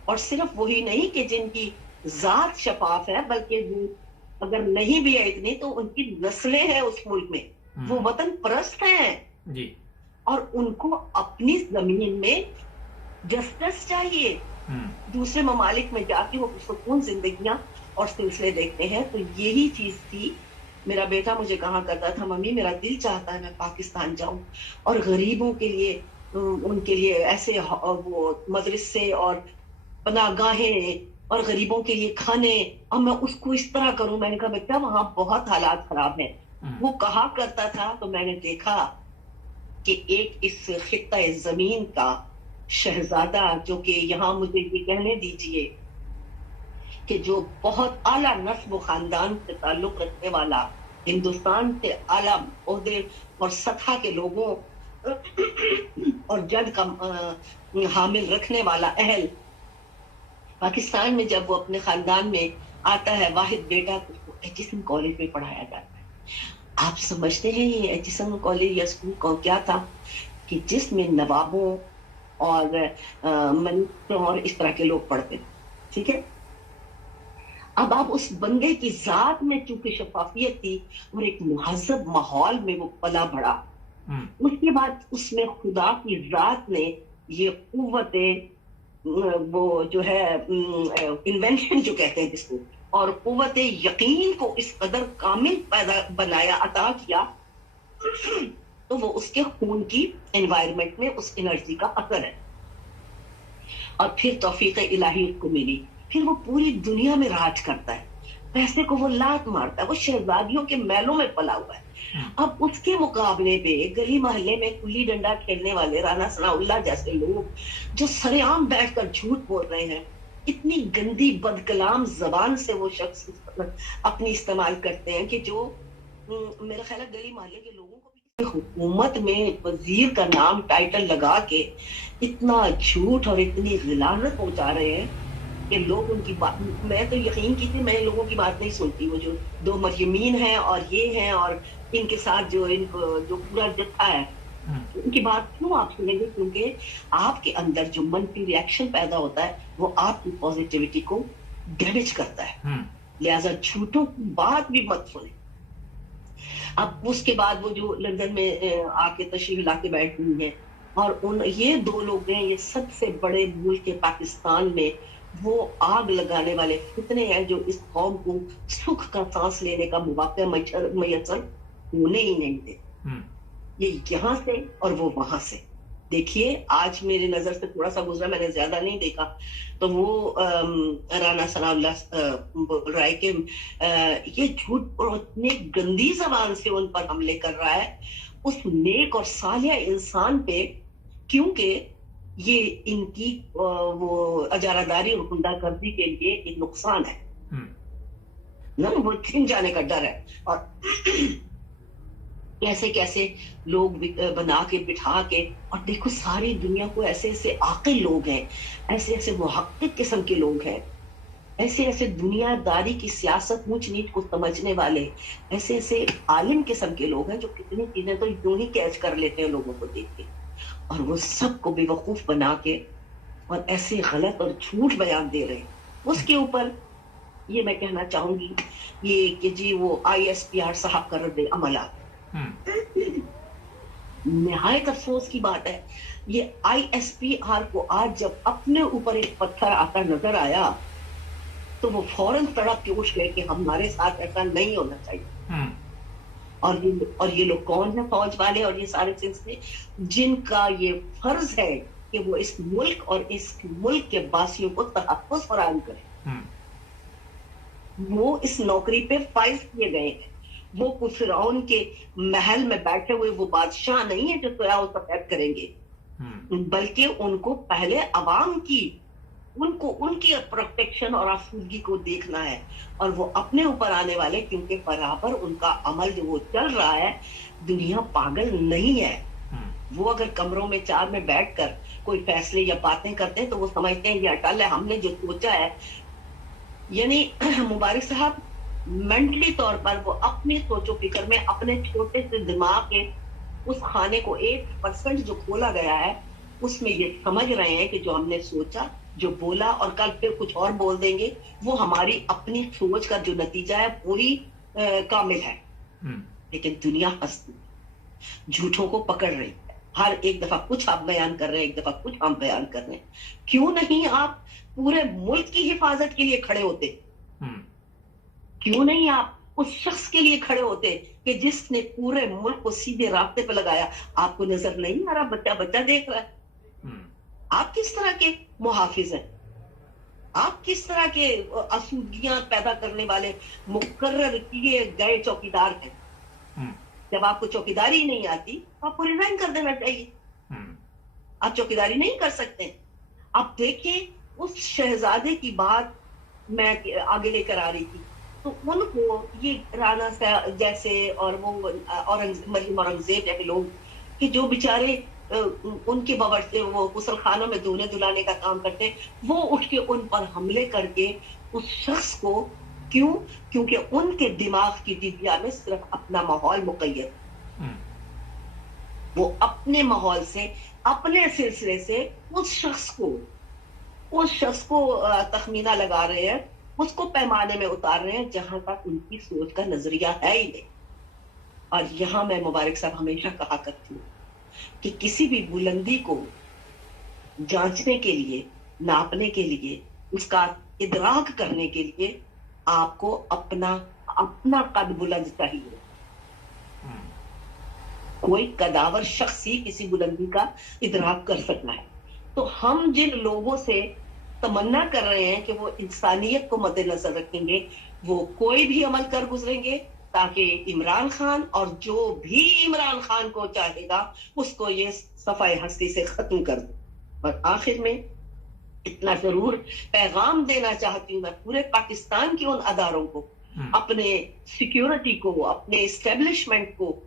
اور صرف وہی نہیں کہ جن کی ذات شفاف ہے، بلکہ اگر نہیں بھی ہے اتنی تو ان کی نسلیں ہیں اس ملک میں، وہ وطن پرست ہیں جی، اور ان کو اپنی زمین میں جسٹس چاہیے۔ دوسرے ممالک میں جا کے وہ سکون زندگیاں اور سلسلے دیکھتے ہیں۔ تو یہی چیز تھی، میرا بیٹا مجھے کہا کرتا تھا ممی میرا دل چاہتا ہے میں پاکستان جاؤں اور غریبوں کے لیے ان کے لیے ایسے وہ مدرسے اور پناہ گاہیں اور غریبوں کے لیے کھانے، اور میں اس کو اس طرح کروں۔ میں نے کہا بیٹا وہاں بہت حالات خراب ہیں۔ وہ کہا کرتا تھا تو میں نے دیکھا کہ ایک اس خطہ زمین کا شہزادہ، جو کہ یہاں مجھے یہ کہنے دیجئے کہ جو بہت اعلیٰ نسب و خاندان سے تعلق رکھنے والا، ہندوستان سے اعلیٰ عہدے اور سطح کے لوگوں اور جد کا حامل رکھنے والا اہل، پاکستان میں جب وہ اپنے خاندان میں آتا ہے واحد بیٹا، تو اس کو ایچیسن کالج میں پڑھایا جاتا ہے. آپ سمجھتے ہیں یہ ایچیسن کالج یا اسکول کیا تھا؟ کہ جس میں نوابوں اور منسٹروں اور اس طرح کے لوگ پڑھتے تھے. ٹھیک ہے، اب آپ اس بندے کی ذات میں چونکہ شفافیت تھی اور ایک مہذب ماحول میں وہ پلا بڑھا، اس کے بعد اس میں خدا کی ذات نے یہ قوت، وہ جو ہے انوینشن جو کہتے ہیں جس کو، اور قوت یقین کو اس قدر کامل پیدا بنایا، عطا کیا، تو وہ اس کے خون کی انوائرمنٹ میں اس انرجی کا اثر ہے. اور پھر توفیق الہی اس کو ملی، پھر وہ پوری دنیا میں راج کرتا ہے، پیسے کو وہ لات مارتا ہے، وہ شہزادیوں کے محلوں میں پلا ہوا ہے. اب اس کے مقابلے پہ گلی محلے میں گلی ڈنڈا کھیلنے والے رانا ثناء اللہ جیسے لوگ جو سرے عام بیٹھ کر جھوٹ بول رہے ہیں، اتنی گندی بد کلام زبان سے وہ شخص اپنی استعمال کرتے ہیں کہ جو میرا خیال ہے گلی محلے کے لوگوں کو بھی حکومت میں وزیر کا نام ٹائٹل لگا کے اتنا جھوٹ اور اتنی غلاظت پہنچا رہے ہیں کہ لوگ ان کی بات، میں تو یقین کی تھی، میں لوگوں کی بات نہیں سنتی. وہ جو دو مریمین ہیں اور یہ ہیں اور ان کے ساتھ جو ان کو جو پورا جتھا ہے، ان کی بات کیوں آپ سنیں گے؟ کیونکہ آپ کے اندر جو منفی ری ایکشن پیدا ہوتا ہے وہ آپ کی پازیٹیوٹی کو ڈیمیج کرتا ہے. لہٰذا جھوٹوں کی بات بھی مت سنیں. اب اس کے بعد وہ جو لندن میں آ کے تشریف لا کے بیٹھ گئی ہیں، اور یہ دو لوگ ہیں، یہ سب سے بڑے ملک پاکستان میں وہ آگ لگانے والے فتنے ہیں جو اس قوم کو سکھ کا سانس لینے کا مواقع میسر ہونے ہی نہیں دے. یہ یہاں سے اور وہ وہاں سے. دیکھیے آج میری نظر سے تھوڑا سا گزرا، میں نے زیادہ نہیں دیکھا، تو وہ رانا ثناء اللہ بول رہا ہے کہ یہ جھوٹ اور اتنی گندی زبان سے ان پر حملے کر رہا ہے، اس نیک اور صالح انسان پہ، کیونکہ یہ ان کی وہ اجارہ داری اور گنڈا گردی کے لیے ایک نقصان ہے نا، وہ چھن جانے کا ڈر ہے. اور کیسے کیسے لوگ بنا کے بٹھا کے، اور دیکھو ساری دنیا کو ایسے ایسے عاقل لوگ ہیں، ایسے ایسے محقق قسم کے لوگ ہیں، ایسے ایسے دنیا داری کی سیاست اونچ نیچ کو سمجھنے والے، ایسے ایسے عالم قسم کے لوگ ہیں جو کتنی چیزیں تو یوں ہی کیچ کر لیتے ہیں لوگوں کو دیکھ کے، اور وہ سب کو بے وقوف بنا کے اور ایسے غلط اور جھوٹ بیان دے رہے ہیں. اس کے اوپر یہ میں کہنا چاہوں گی یہ کہ جی وہ ISPR صاحب کا رد عمل آ نہایت افسوس کی بات ہے. یہ ISPR کو آج جب اپنے اوپر ایک پتھر آتا نظر آیا تو وہ فوراً تڑپ کے اٹھ گئے کہ ہمارے ساتھ ایسا نہیں ہونا چاہیے. اور یہ لوگ کون ہیں؟ فوج والے اور یہ سارے سلسلے جن کا یہ فرض ہے کہ وہ اس ملک اور اس ملک کے باسیوں کو تحفظ فراہم کریں. وہ اس نوکری پہ فائز کیے گئے ہیں. وہ کوئی فرعون کے محل میں بیٹھے ہوئے وہ بادشاہ نہیں ہے جو سیاہ و سفید کریں گے، بلکہ ان کو پہلے عوام کی ان کی پروٹیکشن اور آسودگی کو دیکھنا ہے. اور وہ اپنے اوپر آنے والے، کیونکہ برابر ان کا عمل جو وہ چل رہا ہے، دنیا پاگل نہیں ہے. وہ اگر کمروں میں چار میں بیٹھ کر کوئی فیصلے یا باتیں کرتے ہیں تو وہ سمجھتے ہیں یہ اٹل ہے، ہم نے جو سوچا ہے. یعنی مبارک صاحب مینٹلی طور پر وہ اپنی سوچ و فکر میں اپنے چھوٹے سے دماغ کے اس خانے کو 1% جو کھولا گیا ہے اس میں یہ سمجھ رہے ہیں کہ جو ہم نے سوچا، جو بولا اور کل پھر کچھ اور بول دیں گے، وہ ہماری اپنی سوچ کا جو نتیجہ ہے پوری کامل ہے. لیکن دنیا ہنستی جھوٹوں کو پکڑ رہی ہے. ہر ایک دفعہ کچھ آپ بیان کر رہے ہیں، ایک دفعہ کچھ ہم بیان کر رہے ہیں. کیوں نہیں آپ پورے ملک کی حفاظت کے لیے کھڑے ہوتے؟ کیوں نہیں آپ اس شخص کے لیے کھڑے ہوتے کہ جس نے پورے ملک کو سیدھے راستے پہ لگایا؟ آپ کو نظر نہیں آ رہا بچہ بچہ دیکھ رہا ہے؟ آپ کس طرح کے محافظ ہیں؟ آپ کس طرح کے آسودگیاں پیدا کرنے والے مقرر کیے گئے چوکیدار ہیں؟ جب آپ کو چوکیداری نہیں آتی تو آپ کو ریزائن کر دینا چاہیے. آپ چوکیداری نہیں کر سکتے. آپ دیکھیں اس شہزادے کی بات میں آگے لے کر آ رہی تھی، تو ان کو یہ رانا جیسے اور وہ مریم اورنگزیب جیسے لوگ کہ جو بیچارے ان کے باورچی وہ غسل خانوں میں دھونے دھلانے کا کام کرتے ہیں، وہ اٹھ کے ان پر حملے کر کے اس شخص کو، کیوں؟ کیونکہ ان کے دماغ کی ڈبیا میں صرف اپنا ماحول مقید، وہ اپنے ماحول سے اپنے سلسلے سے اس شخص کو تخمینہ لگا رہے ہیں، اس کو پیمانے میں اتار رہے ہیں جہاں تک ان کی سوچ کا نظریہ ہے ہی نہیں. اور یہاں میں مبارک صاحب ہمیشہ کہا کرتی ہوں کہ کسی بھی بلندی کو جانچنے کے لیے، ناپنے کے لیے، اس کا ادراک کرنے کے لیے آپ کو اپنا قد بلند چاہیے. کوئی قداور شخص ہی کسی بلندی کا ادراک کر سکنا ہے. تو ہم جن لوگوں سے تمنا کر رہے ہیں کہ وہ انسانیت کو مد نظر رکھیں گے، وہ کوئی بھی عمل کر گزریں گے تاکہ عمران خان اور جو بھی عمران خان کو چاہے گا اس کو یہ صفحہ ہستی سے ختم کر دے. اور آخر میں اتنا ضرور پیغام دینا چاہتی ہوں میں پورے پاکستان کے ان اداروں کو، اپنے سیکیورٹی کو، اپنے اسٹیبلشمنٹ کو،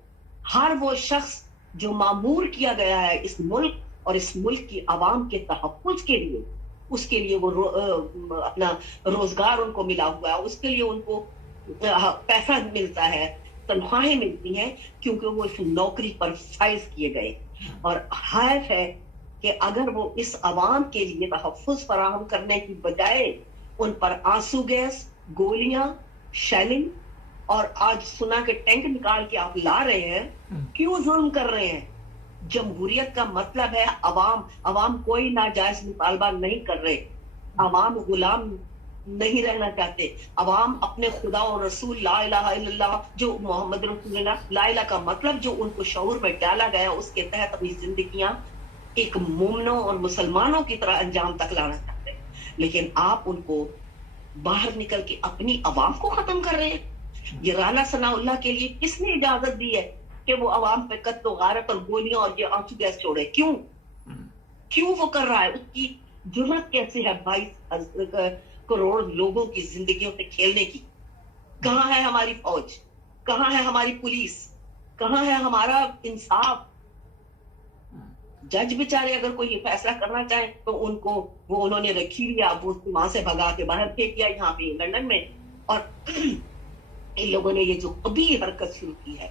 ہر وہ شخص جو مامور کیا گیا ہے اس ملک اور اس ملک کی عوام کے تحفظ کے لیے، اس کے لیے وہ اپنا روزگار ان کو ملا ہوا ہے، اس کے لیے ان کو پیسہ ملتا ہے، تنخواہیں ملتی ہیں، کیونکہ وہ اس نوکری پر فائز کیے گئے. اور حیف ہے کہ اگر وہ اس عوام کے لیے تحفظ فراہم کرنے کی بجائے ان پر آنسو گیس، گولیاں، شیلنگ اور آج سنا کہ ٹینک نکال کے آپ لا رہے ہیں، کیوں ظلم کر رہے ہیں؟ جمہوریت کا مطلب ہے عوام کوئی ناجائز مطالبہ نہیں کر رہے، عوام غلام نہیں رہنا چاہتے، عوام اپنے خدا اور رسول لا الہ الا اللہ جو محمد رسول اللہ، لا الہ کا مطلب جو ان کو شعور میں ڈالا گیا اس کے تحت اپنی زندگیاں ایک مومنوں اور مسلمانوں کی طرح انجام تک لانا چاہتے ہیں. لیکن آپ ان کو باہر نکل کے اپنی عوام کو ختم کر رہے ہیں. یہ رانا ثناء اللہ کے لیے کس نے اجازت دی ہے کہ وہ عوام پہ قتل و غارت اور گولیاں اور یہ آنسو گیس چھوڑے؟ کیوں وہ کر رہا ہے؟ اس کی جرأت کیسے ہے 22 کروڑ لوگوں کی زندگیوں سے کھیلنے کی؟ کہاں ہے ہماری فوج؟ کہاں ہے ہماری پولیس؟ کہاں ہے ہمارا انصاف؟ جج بیچارے اگر کوئی فیصلہ کرنا چاہے تو ان کو انہوں نے رکھی لیا، وہ وہاں سے بھگا کے باہر پھینک دیا یہاں پہ لندن میں. اور ان لوگوں نے یہ جو ابھی حرکت شروع کی ہے،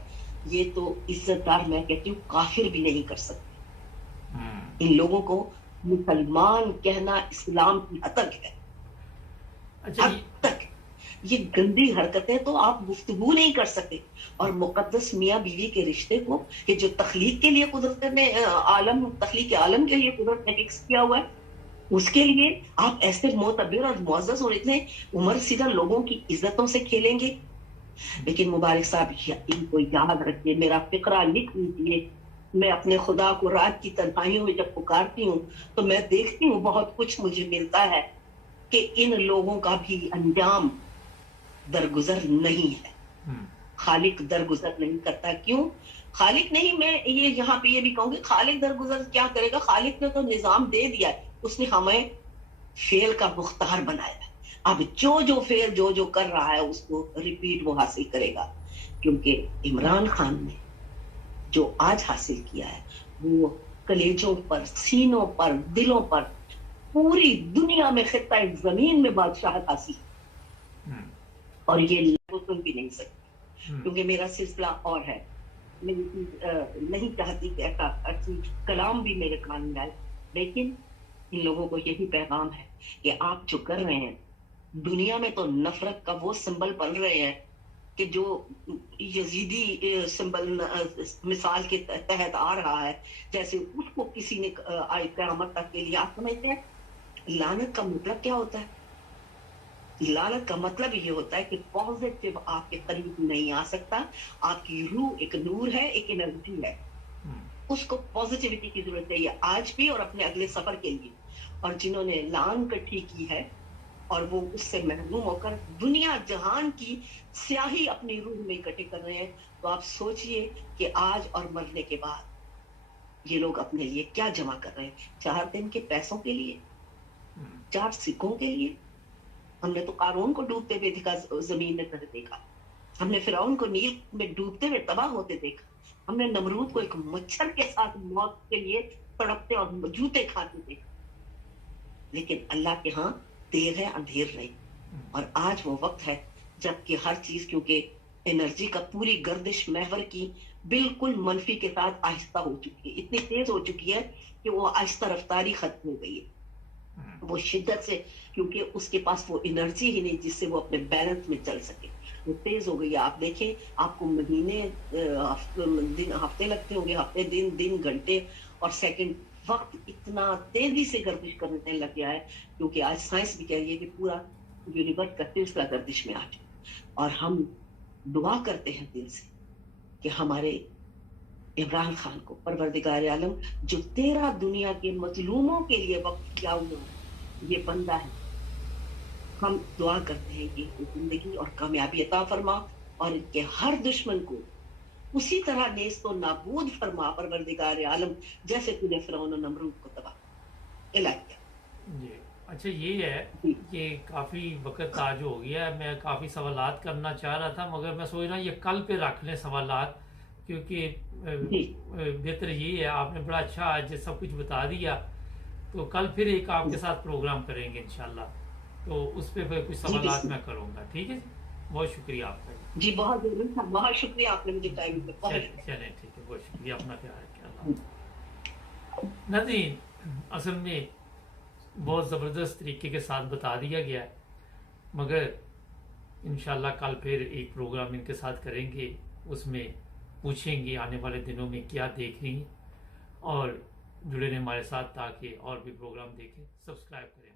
یہ تو عزت دار میں کہتی ہوں کافر بھی نہیں کر سکتے. ان لوگوں کو مسلمان کہنا اسلام کی حتک ہے، حد تک. یہ گندی حرکتیں تو آپ گفتگو نہیں کر سکتے. اور مقدس میاں بیوی کے رشتے کو کہ جو تخلیق کے لیے قدرت نے تخلیق عالم کے لیے قدرت نے فکس کیا ہوا ہے، اس کے لیے آپ ایسے معتبر اور معزز اور اتنے عمر سیدھا لوگوں کی عزتوں سے کھیلیں گے. لیکن مبارک صاحب ان کو یاد رکھیے، میرا فقرہ لکھ لیجیے. میں اپنے خدا کو رات کی تنہائیوں میں جب پکارتی ہوں تو میں دیکھتی ہوں بہت کچھ مجھے ملتا ہے کہ ان لوگوں کا بھی انجام درگزر نہیں ہے. خالق درگزر نہیں کرتا. کیوں خالق نہیں؟ میں یہ یہاں پہ یہ بھی کہوں گی، خالق درگزر کیا کرے گا؟ خالق نے تو نظام دے دیا ہے، اس نے ہمیں فعل کا مختار بنایا ہے. اب جو فعل جو کر رہا ہے اس کو ریپیٹ وہ حاصل کرے گا. کیونکہ عمران خان نے جو آج حاصل کیا ہے وہ کلیجوں پر، سینوں پر، دلوں پر، پوری دنیا میں خطہ زمین میں بادشاہت حاصل، اور یہ سن بھی نہیں سکتی. کیونکہ میرا سلسلہ اور ہے، میں نہیں چاہتی کہ ایسا کلام بھی میرے کان میں آئے. لیکن ان لوگوں کو یہی پیغام ہے کہ آپ جو کر رہے ہیں، دنیا میں تو نفرت کا وہ سمبل بن رہے ہیں کہ جو یزیدی سمبل مثال کے تحت آ رہا ہے، جیسے اس کو کسی نے قیامت تک کے لیے. آپ سمجھتے ہیں لعنت کا مطلب کیا ہوتا ہے؟ لعنت کا مطلب یہ ہوتا ہے کہ پازیٹیو آپ کے قریب نہیں آ سکتا. آپ کی روح ایک نور ہے، ایک انرجی ہے، اس کو پازیٹیوٹی کی ضرورت ہے، یہ آج بھی اور اپنے اگلے سفر کے لیے. اور جنہوں نے لان کٹھی کی ہے اور وہ اس سے محروم ہو کر دنیا جہان کی سیاہی اپنی روح میں اکٹھے کر رہے ہیں. تو آپ سوچئے کہ آج اور مرنے کے بعد یہ لوگ اپنے لیے کیا جمع کر رہے ہیں. 4 دن کے پیسوں کے لیے، 4 سکوں کے لیے. ہم نے تو قارون کو ڈوبتے ہوئے دیکھا، زمین میں دیکھا. ہم نے فرعون کو نیل میں ڈوبتے ہوئے تباہ ہوتے دیکھا. ہم نے نمرود کو ایک مچھر کے ساتھ موت کے لیے تڑپتے اور جوتے کھاتے دیکھا. لیکن اللہ کے ہاں دیر ہے اندھیر نہیں. اور آج وہ وقت ہے جب کہ ہر چیز، کیونکہ انرجی کا پوری گردش محور کی بالکل منفی کے ساتھ آہستہ ہو چکی ہے، اتنی تیز ہو چکی ہے کہ وہ آہستہ رفتاری ختم ہو گئی ہے. وہ شدت سے، کیونکہ اس کے پاس وہ انرجی ہی نہیں جس سے وہ اپنے بیلنس میں چل سکے، وہ تیز ہو گئی ہے. آپ دیکھیں، آپ کو مہینے ہفتے لگتے ہوں گے، ہفتے دن گھنٹے اور سیکنڈ. وقت اتنا تیزی سے گردش کرنے لگ گیا ہے، کیونکہ آج سائنس بھی کہہ رہی ہے کہ پورا یونیورس کا سلسلہ گردش میں آ چکا. اور ہم دعا کرتے ہیں دل سے کہ ہمارے عمران خان کو پروردگار عالم جو تیرا دنیا کے مظلوموں کے لیے وقف کیا ہوا یہ بندہ ہے، ہم دعا کرتے ہیں کہ ان کو زندگی اور کامیابی عطا فرما اور ان کے ہر دشمن کو اسی طرح نیست و نابود فرما پروردگار عالم، جیسے تو نے فرعون و نمرود کو تباہ الہی. جی اچھا، یہ ہے کہ کافی وقت آج ہو گیا ہے. میں کافی سوالات کرنا چاہ رہا تھا، مگر میں سوچ رہا ہوں یہ کل پہ رکھ لیں سوالات، کیونکہ بہتر یہ ہے. آپ نے بڑا اچھا آج سب کچھ بتا دیا، تو کل پھر ایک آپ کے ساتھ پروگرام کریں گے انشاءاللہ، تو اس پہ پھر کچھ سوالات میں کروں گا. ٹھیک ہے جی، بہت شکریہ آپ کا. جی بہت ضرور تھا، بہت شکریہ آپ نے مجھے ٹائم دیا. چلیں ٹھیک ہے، بہت شکریہ، اپنا خیال رکھیں. اللہ ناظرین، اصل میں بہت زبردست طریقے کے ساتھ بتا دیا گیا ہے، مگر انشاءاللہ کل پھر ایک پروگرام ان کے ساتھ کریں گے، اس میں پوچھیں گے آنے والے دنوں میں کیا دیکھ رہی ہیں، اور جڑے رہیں ہمارے ساتھ تاکہ اور بھی پروگرام دیکھیں. سبسکرائب کریں.